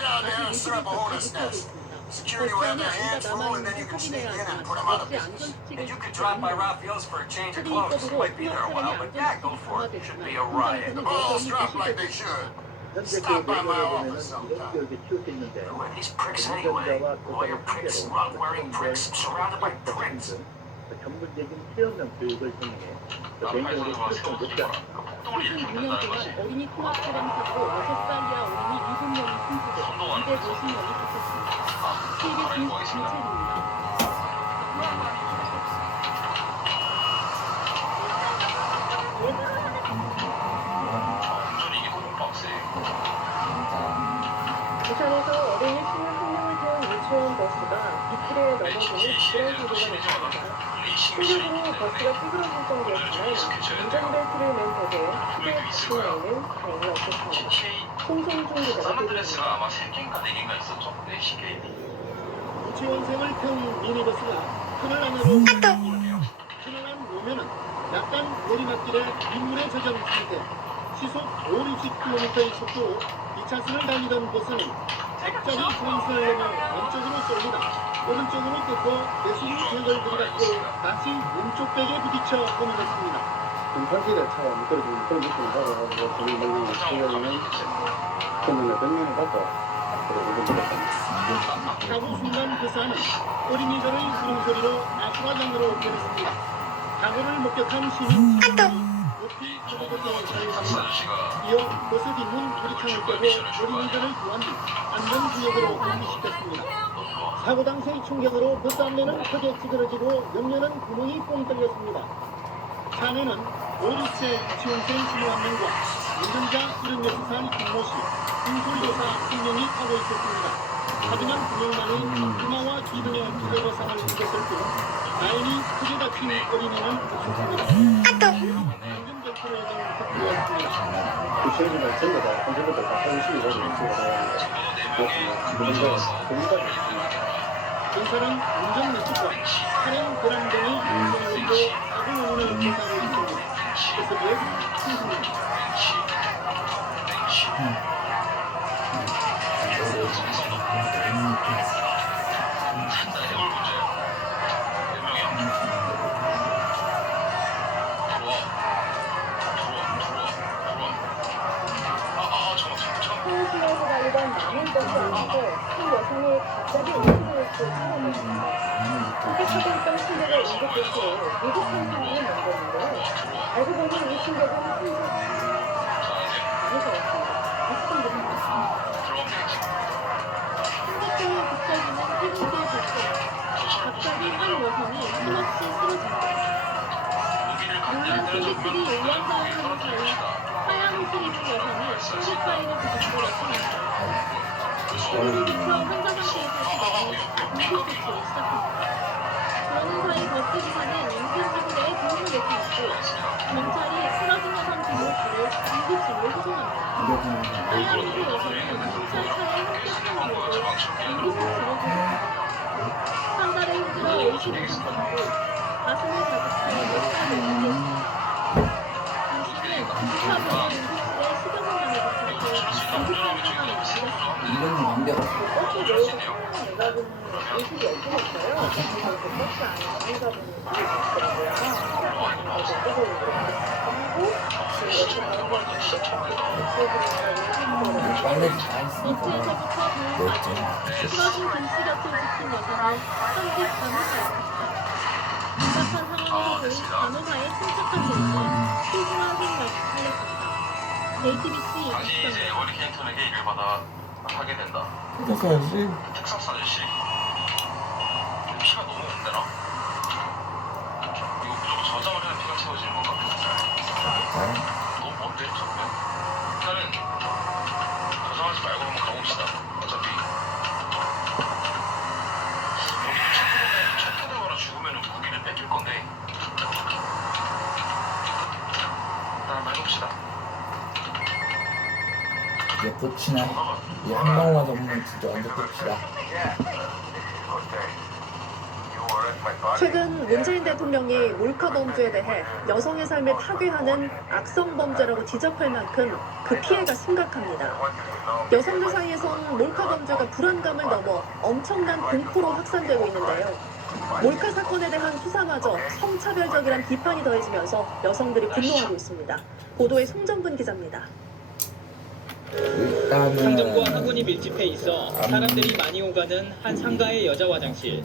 down there and set up a hornet's nest. Security will have their hands full, and then you can sneak in and put them out of business. And you could drop by Raphael's for a change of clothes. You might be there a while, but yeah, go for it. Should be a riot. The balls drop like they should. Stop by my office sometime. Who are these pricks anyway? Lawyer pricks, rug-wearing pricks, surrounded by pricks. 전문적인 체험형 교육을 통해 개인적으로 실습을 못하는 6년 동안 어린이 통합 차량 사고로 6살 이하 어린이 7명이 숨지고 250명이 다쳤습니다. KBS 뉴스 김채리입니다. 부산에서 어린이 21명을 태운 유치원 버스가 빗길에 넘어지는 그런 사고가 났습니다. 충격으로 버스가 찌그러질 정도였지만 운전벨트를 맨 덕에 크게 다친 아이는 다행히 없었습니다. 송성준 기자가 보도했습니다. 유치원생을 태운 미니버스가 터널 안으로 들어오네요. 터널 안 오면은 약간 내리막길에 빗물에 젖은 상태. 시속 5-60km의 속도로 2차선을 달리던 버스는 갑자기 정신을 내며 왼쪽으로 쏠리다 오른쪽으로 꺾고 내수를 벽을 들이받고 다시 왼쪽 벽에 부딪혀 넘어졌습니다. 동탄시대 차가 미끄러지는 그런 느낌을 받아가지고 저희 모임이 수요일에는 그러면 명령을 받고 그리고 이렇게 사고 순간 버스는 어린이들의 울음소리로 아수라장으로 옮겨졌습니다. 사고를 목격한 시민 높이 초보버스를 사용합니다. 이어 버스 뒷문 유리창을 깨고 어린이들을 구한 뒤 안전구역으로 분리시켰습니다. 사고 당시의 충격으로 버스 안내는 크게 찌그러지고 옆면은 구멍이 뻥 뚫렸습니다. 차내는 5-6세 유치원생 21명과 운전자 76살 김모씨, 인솔교사 1명이 타고 있었습니다. 하지만 2명만이 이마와 귀 등에 기저부상을 입었을 뿐 다행히 크게 다친 어린이는 없었습니다. 안전벨트를 댄 덕분이었습니다. 그 시험을 전부 다 언제부터 다 하시기 경찰은 운전 미숙과 차량 불안 등의 인정으로 사고 원인을 조사하고 있습니다. SBS 신승입니다. 서울시내에서 달리던 남은 버스 안에서 한 여성이 갑자기 응급실에서 사망했습니다. 함께 타고 있던 친구가 응급조치에 위급한 상황이 먼저인데요. 알고 보니 이 친구는 안에서 왔습니다. 이스탄불입니다. 한국경에 붙여지는 태국의 버스. 갑자기 한 여성이 힘없이 쓰러집니다. 놀란 승객들이 요양사원하는 사이 하얀 옷을 입은 여성이 승객 사이를 부딪히고 났습니다. 의료진에서 환자 상태에서 시작해 응급조치를 시작합니다. 그러는 사이 버스 기사는 인근지구대에 도움을 내고 있고 경찰이 쓰러진 여성 김모씨를 응급실로 후송합니다. 하얀 옷의 여성은 경찰 차에 함께 태워오고 응급조치를 진행합니다. 상자를 흔들어 의식을 찾고 가슴을 자극해 몇 살을 움직였습니다. 당시는 기차병원 응급실에 식용을 당해 도착해 응급한 상황을 맞이했습니다. 이거는 완벽. 버스 내에서 사용한 여자분은 의식이 없으셨어요. 그래서 버스 안에 여자분이 있더라고요. 그래서 뜨거운 걸 하고 그 여성 빨래도 다 있으니까 노트에서부터 보이는 쓰러진 김씨 곁을 지킨 여성은 한국 간호사였습니다. 긴박한 상황에서 보인 간호사의 침착한 모습은 소중한 생명을 살렸습니다. JTBC 다시 이제 에버리 케인턴에게 일을 받아 하게 된다. 뜯어서야지. 텍사스 아저씨. 피가 너무 없네라. 이거 무조건 저장을 해야 피가 채워지는 건가? 너무 먼데 저거. 일단은 저장하지 말고 한번 가봅시다. 어차피 여기 첫 들어가라 죽으면 무기를 뺏길 건데. 일단 한번 해봅시다. 이제 끝이네. 이 한 방울만 더 보면 진짜 완전 끝이다. 최근 문재인 대통령이 몰카 범죄에 대해 여성의 삶을 파괴하는 악성 범죄라고 지적할 만큼 그 피해가 심각합니다. 여성들 사이에선 몰카 범죄가 불안감을 넘어 엄청난 공포로 확산되고 있는데요. 몰카 사건에 대한 수사마저 성차별적이란 비판이 더해지면서 여성들이 분노하고 있습니다. 보도에 송정근 기자입니다. 상점과 학원이 밀집해 있어 사람들이 많이 오가는 한 상가의 여자 화장실.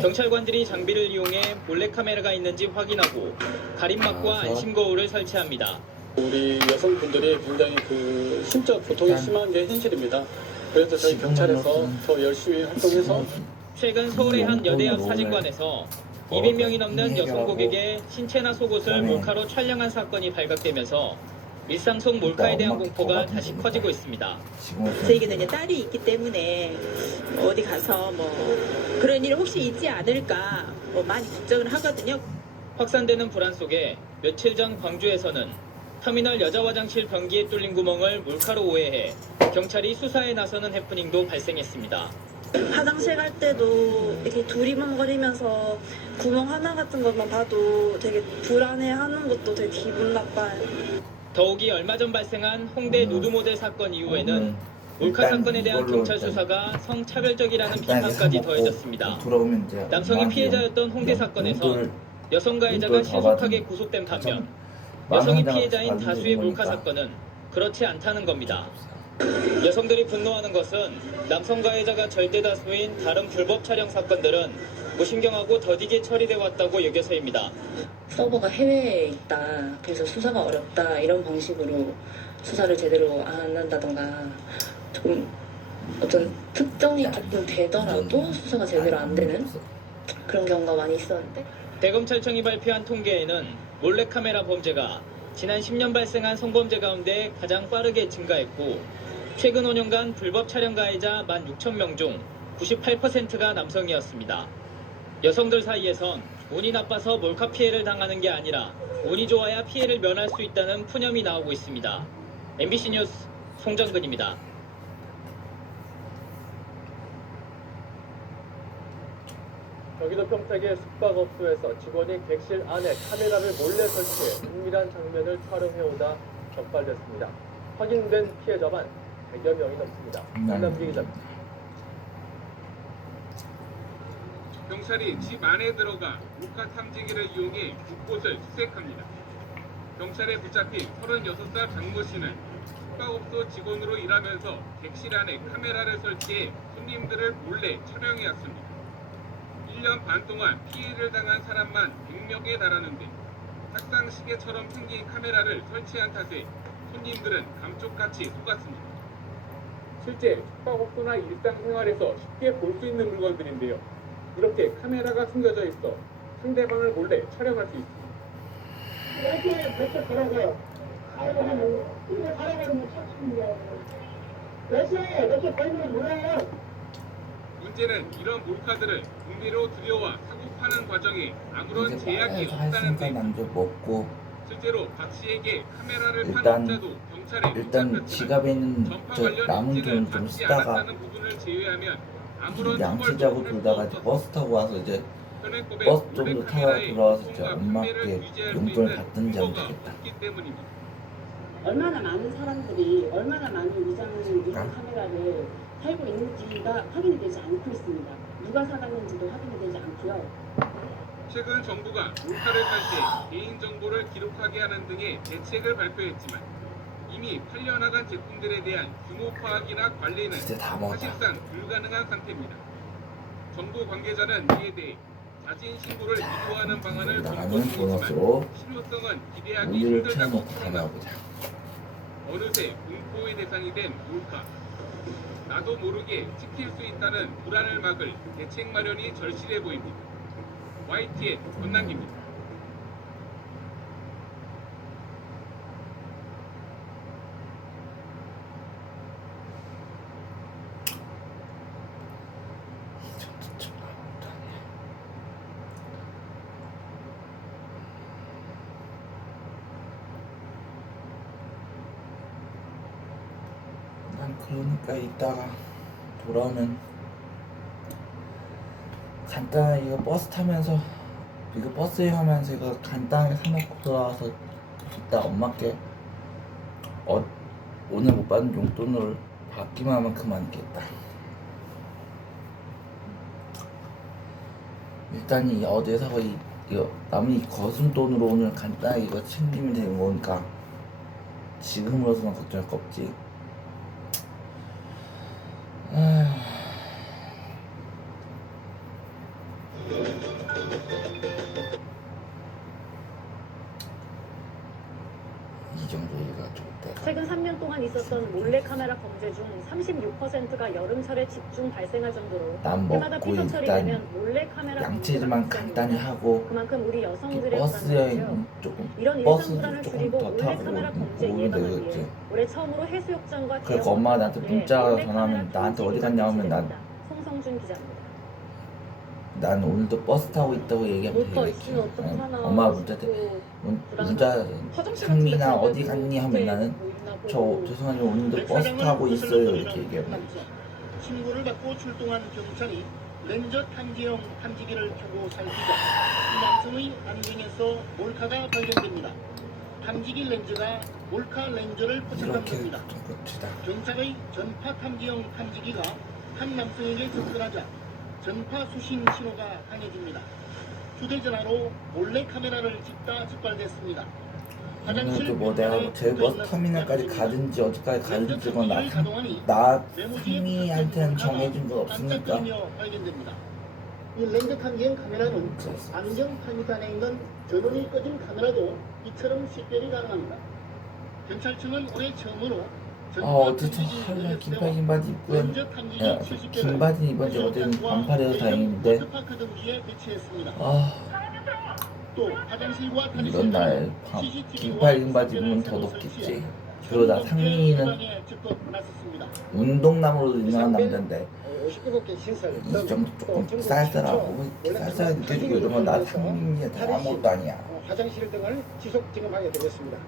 경찰관들이 장비를 이용해 몰래카메라가 있는지 확인하고 가림막과 안심 거울을 설치합니다. 우리 여성분들이 굉장히 그 심적 고통이 심한 게 현실입니다. 그래서 저희 경찰에서 더 열심히 활동해서 최근 서울의 한 여대 앞 사진관에서 200명이 넘는 여성 고객의 신체나 속옷을 몰카로 촬영한 사건이 발각되면서 일상 속 몰카에 대한 공포가 다시 커지고 있습니다. 저에게는 이제 딸이 있기 때문에 어디 가서 뭐 그런 일 혹시 있지 않을까 많이 걱정을 하거든요. 확산되는 불안 속에 며칠 전 광주에서는 터미널 여자 화장실 변기에 뚫린 구멍을 몰카로 오해해 경찰이 수사에 나서는 해프닝도 발생했습니다. 화장실 갈 때도 이렇게 두리번거리면서 구멍 하나 같은 것만 봐도 되게 불안해하는 것도 되게 기분 나빠요. 더욱이 얼마 전 발생한 홍대 누드 모델 사건 이후에는 몰카 사건에 대한 경찰 수사가 성차별적이라는 비판까지 더해졌습니다. 남성이 피해자였던 홍대 사건에서 여성 가해자가 신속하게 구속된 반면 여성이 피해자인 다수의 몰카 사건은 그렇지 않다는 겁니다. 여성들이 분노하는 것은 남성 가해자가 절대 다수인 다른 불법 촬영 사건들은 무신경하고 더디게 처리돼 왔다고 여겨서입니다. 서버가 해외에 있다. 그래서 수사가 어렵다. 이런 방식으로 수사를 제대로 안 한다던가 조금 어떤 특정이 조금 되더라도 수사가 제대로 안 되는 그런 경우가 많이 있었는데 대검찰청이 발표한 통계에는 몰래카메라 범죄가 지난 10년 발생한 성범죄 가운데 가장 빠르게 증가했고 최근 5년간 불법 촬영 가해자 16,000명 중 98%가 남성이었습니다. 여성들 사이에선 운이 나빠서 몰카 피해를 당하는 게 아니라 운이 좋아야 피해를 면할 수 있다는 푸념이 나오고 있습니다. MBC 뉴스 송정근입니다. 경기도 평택의 숙박업소에서 직원이 객실 안에 카메라를 몰래 설치해 은밀한 장면을 촬영해오다 적발됐습니다. 확인된 피해자만 100여 명이 넘습니다. 김남기 기자입니다. 경찰이 집 안에 들어가 몰카 탐지기를 이용해 곳곳을 수색합니다. 경찰에 붙잡힌 36살 장모 씨는 숙박업소 직원으로 일하면서 객실 안에 카메라를 설치해 손님들을 몰래 촬영해왔습니다. 1년 반 동안 피해를 당한 사람만 100명에 달하는데 탁상 시계처럼 생긴 카메라를 설치한 탓에 손님들은 감쪽같이 속았습니다. 실제 숙박업소나 일상생활에서 쉽게 볼 수 있는 물건들인데요. 이렇게 카메라가 숨겨져 있어 상대방을 몰래 촬영할 수 있습니다. 이렇게 벌써 들어가요. 사람을 못 찾습니다. 왜 이렇게 벌면 몰라요? 문제는 이런 몰카들을 국내로 들여와 사고 파는 과정에 아무런 제약이 없다는데 먹고 실제로 박 씨에게 카메라를 판 일단 업자도 경찰에 일단 지갑에 있는 저 남은 돈 좀 쓰다가 양치 자고 돌다가 버스 타고 와서 이제 버스 정도 타고 돌아와서 이제 엄마께 용돈을 받든지 하면 되겠다. 얼마나 많은 사람들이 얼마나 많은 이런 카메라를 살고 있는지가 확인이 되지 않고 있습니다. 누가 사갔는지도 확인이 되지 않고요. 최근 정부가 몰카를 살 때 개인정보를 기록하게 하는 등의 대책을 발표했지만 이미 팔려나간 제품들에 대한 규모 파악이나 관리는 사실상 불가능한 상태입니다. 정부 관계자는 이에 대해 자진 신고를 유도하는 방안을 검토 중이지만 실효성은 기대하기 힘들다고 설명합니다. 어느새 공포의 대상이 된 몰카. 나도 모르게 찍힐 수 있다는 불안을 막을 대책 마련이 절실해 보입니다. YTN 권남기입니다. 난 그러니까 이따가 돌아오면 간단하게 이거 버스 타면서 이거 버스 여행하면서 이거 간단하게 사먹고 돌아와서 이따 엄마께 오늘 못 받은 용돈을 받기만 하면 그만이겠다. 일단 이 어디에서 이거 남은 이 거순 돈으로 오늘 간단하게 이거 챙기면 되는 거니까 지금으로서는 걱정할 거 없지. 이 정도 얘기가 좋대. 최근 3년 동안 있었던 몰래카메라 범죄 중 36%가 여름철에 집중 발생할 정도로 난 해마다 먹고 피서 일단 처리되면 몰래카메라 양치질만 간단히 하고 그만큼 우리 여성들의 버스 여행 조금 이런 버스 일상 불안을 조금 줄이고 더 타고 몰래카메라 범죄 오면 예방을 되겠지. 위해 올해 처음으로 해수욕장과 그러니까 엄마가 나한테 문자가 몰래카메라 전화하면 나한테 어디 갔냐 하면 난 송성준 기자입니다. 오늘도 버스 타고 있다고 얘기하면 못더 되겠지. 있으면 어떡하나 엄마가 문자 상민아 어디 갔니 하면 나는 저 죄송하지만 오늘도 버스 타고 있어요 이렇게 얘기하면 신고를 받고 출동한 경찰이 렌저 탐지용 탐지기를 켜고 살피자 이 남성의 안경에서 몰카가 발견됩니다. 탐지기 렌즈가 몰카 렌즈를 포착한 겁니다. 경찰의 전파 탐지용 탐지기가 한 남성에게 접근하자 전파 수신 신호가 강해집니다. 휴대전화로 몰래 카메라를 찍다 적발됐습니다. 오늘도 뭐 내가 제일 버스 터미널까지 가든지 어디까지 가든지 그건 나 상미한테는 정해준 거 없으니까. 발견됩니다. 이 렌즈 탐지용 카메라는 안경 판입 안에 있는 전원이 꺼진 카메라도 이처럼 식별이 가능합니다. 경찰청은 올해 처음으로 어디서 하루에 긴팔 바지 입고 긴 바지 입었지 어제는 반팔이어서 다행인데 이런 날 긴팔 바지 입으면 더 덥겠지. 그리고 나 상민이는 운동남으로 유명한 남자인데 이 정도 조금 쌀쌀하고 쌀쌀하게 느껴지고 이러면 나 상민이한테 아무것도 아니야. 화장실 등을 지속 진행하게 되겠습니다.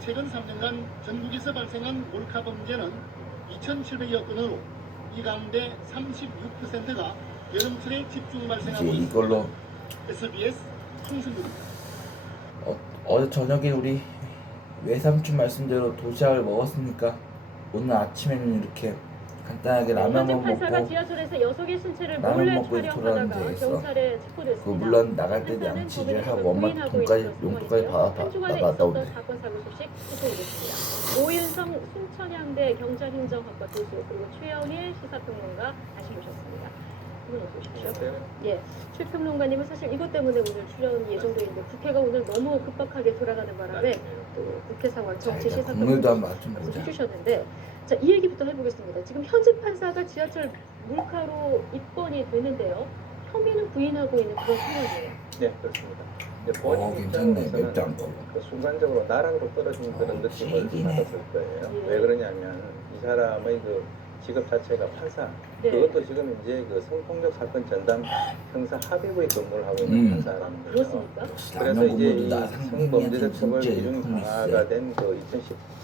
최근 3년간 전국에서 발생한 몰카 범죄는 2,700여 건으로 이 가운데 36%가 여름철에 집중 발생하고 이제 이걸로 SBS 송승구입니다. 어제 저녁에 우리 외삼촌 말씀대로 도시락을 먹었으니까 오늘 아침에는 이렇게 간단하게 라면만 먹고 지하철에서 여성의 신체를 라면 몰래 먹고 이제 돌아가면 촬영하다가 되겠어. 경찰에 체포됐습니다. 그 물론 나갈 때도 양치질 하고 엄마 돈까지 용돈까지 받았다 오네. 사건 사고 소식 소개해드렸습니다. 오윤성 순천향대 경찰행정학과 교수 그리고 최영일 시사평론가 다시 모셨습니다. 이분 어서 오십시오. 예, 최 평론가님은 사실 이것 때문에 오늘 출연 예정돼 있는데 국회가 오늘 너무 급박하게 돌아가는 바람에 또 국회 상황 정치 국물도 한번 시사평론가 좀 보자. 해주셨는데 자, 이 얘기부터 해보겠습니다. 지금 현직 판사가 지하철 몰카로 입건이 되는데요. 혐의는 부인하고 있는 그런 상황이에요. 네, 그렇습니다. 본인 괜찮네. 입장에서는 맵지 않고. 그 순간적으로 나락으로 떨어진 그런 느낌을 받았을 거예요. 왜 그러냐면 이 사람의 그 직업 자체가 판사. 네. 그것도 지금 이제 그 성폭력 사건 전담 형사 합의부에 근무를 하고 있는 판사라는 거죠. 그렇습니까? 그래서 이제 이 성범죄자 처벌 기준 강화가 된 그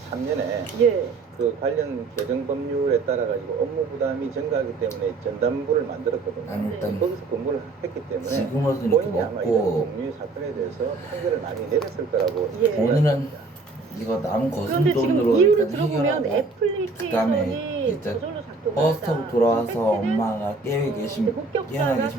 2013년에 예. 그 관련 개정 법률에 따라 가지고 업무 부담이 증가하기 때문에 전담부를 만들었거든요. 일단 거기서 근무를 했기 때문에 지금으로서 이렇게 본인이 아마 이런 먹고 종류의 사건에 대해서 판결을 많이 내렸을 거라고 오늘은 이거 남은 거순 그런데 지금 돈으로 이유를 일단 들어보면 해결하고 그다음에 애플리케이션이 일단 저절로 작동을 버스 타고 한다. 돌아와서 엄마가 깨어 계시면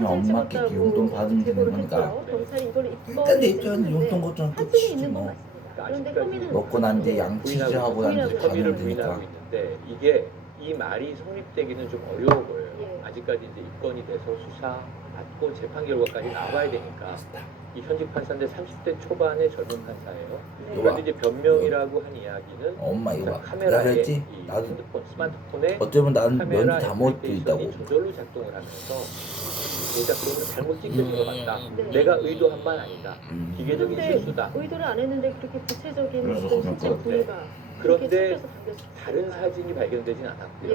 엄마께 용돈 받으면 되는 거니까 경찰이 이걸 일단 내 입장에는 용돈 걱정 끝이지 뭐. 그런데 혐의는 먹고 난 뒤에 양치질하고 난 뒤에 가면 되니까. 있는데 이게 이 말이 성립되기는 좀 어려워 보여요. 아직까지 이제 입건이 돼서 수사 받고 재판 결과까지 나와야 되니까 이 현직 판사인데 30대 초반의 젊은 판사예요. 그런데 이제 변명이라고 한 이야기는 엄마 이거 봐. 내가 카메라에 그랬지? 이 나도 핸드폰, 스마트폰에 어쩌면 나는 카메라 면도 다 먹고 애플리케이션이 있다고. 저절로 작동을 하면서 제작권을 잘못 찍혀진 것 같다. 내가 의도한 바는 아니다. 기계적인 그런데 실수다. 의도를 안 했는데 그렇게 구체적인 그래서 어떤 실제 그런 부위가 그런데 이렇게 찍혀서 담겼을 다른 사진이 발견되진 않았고요.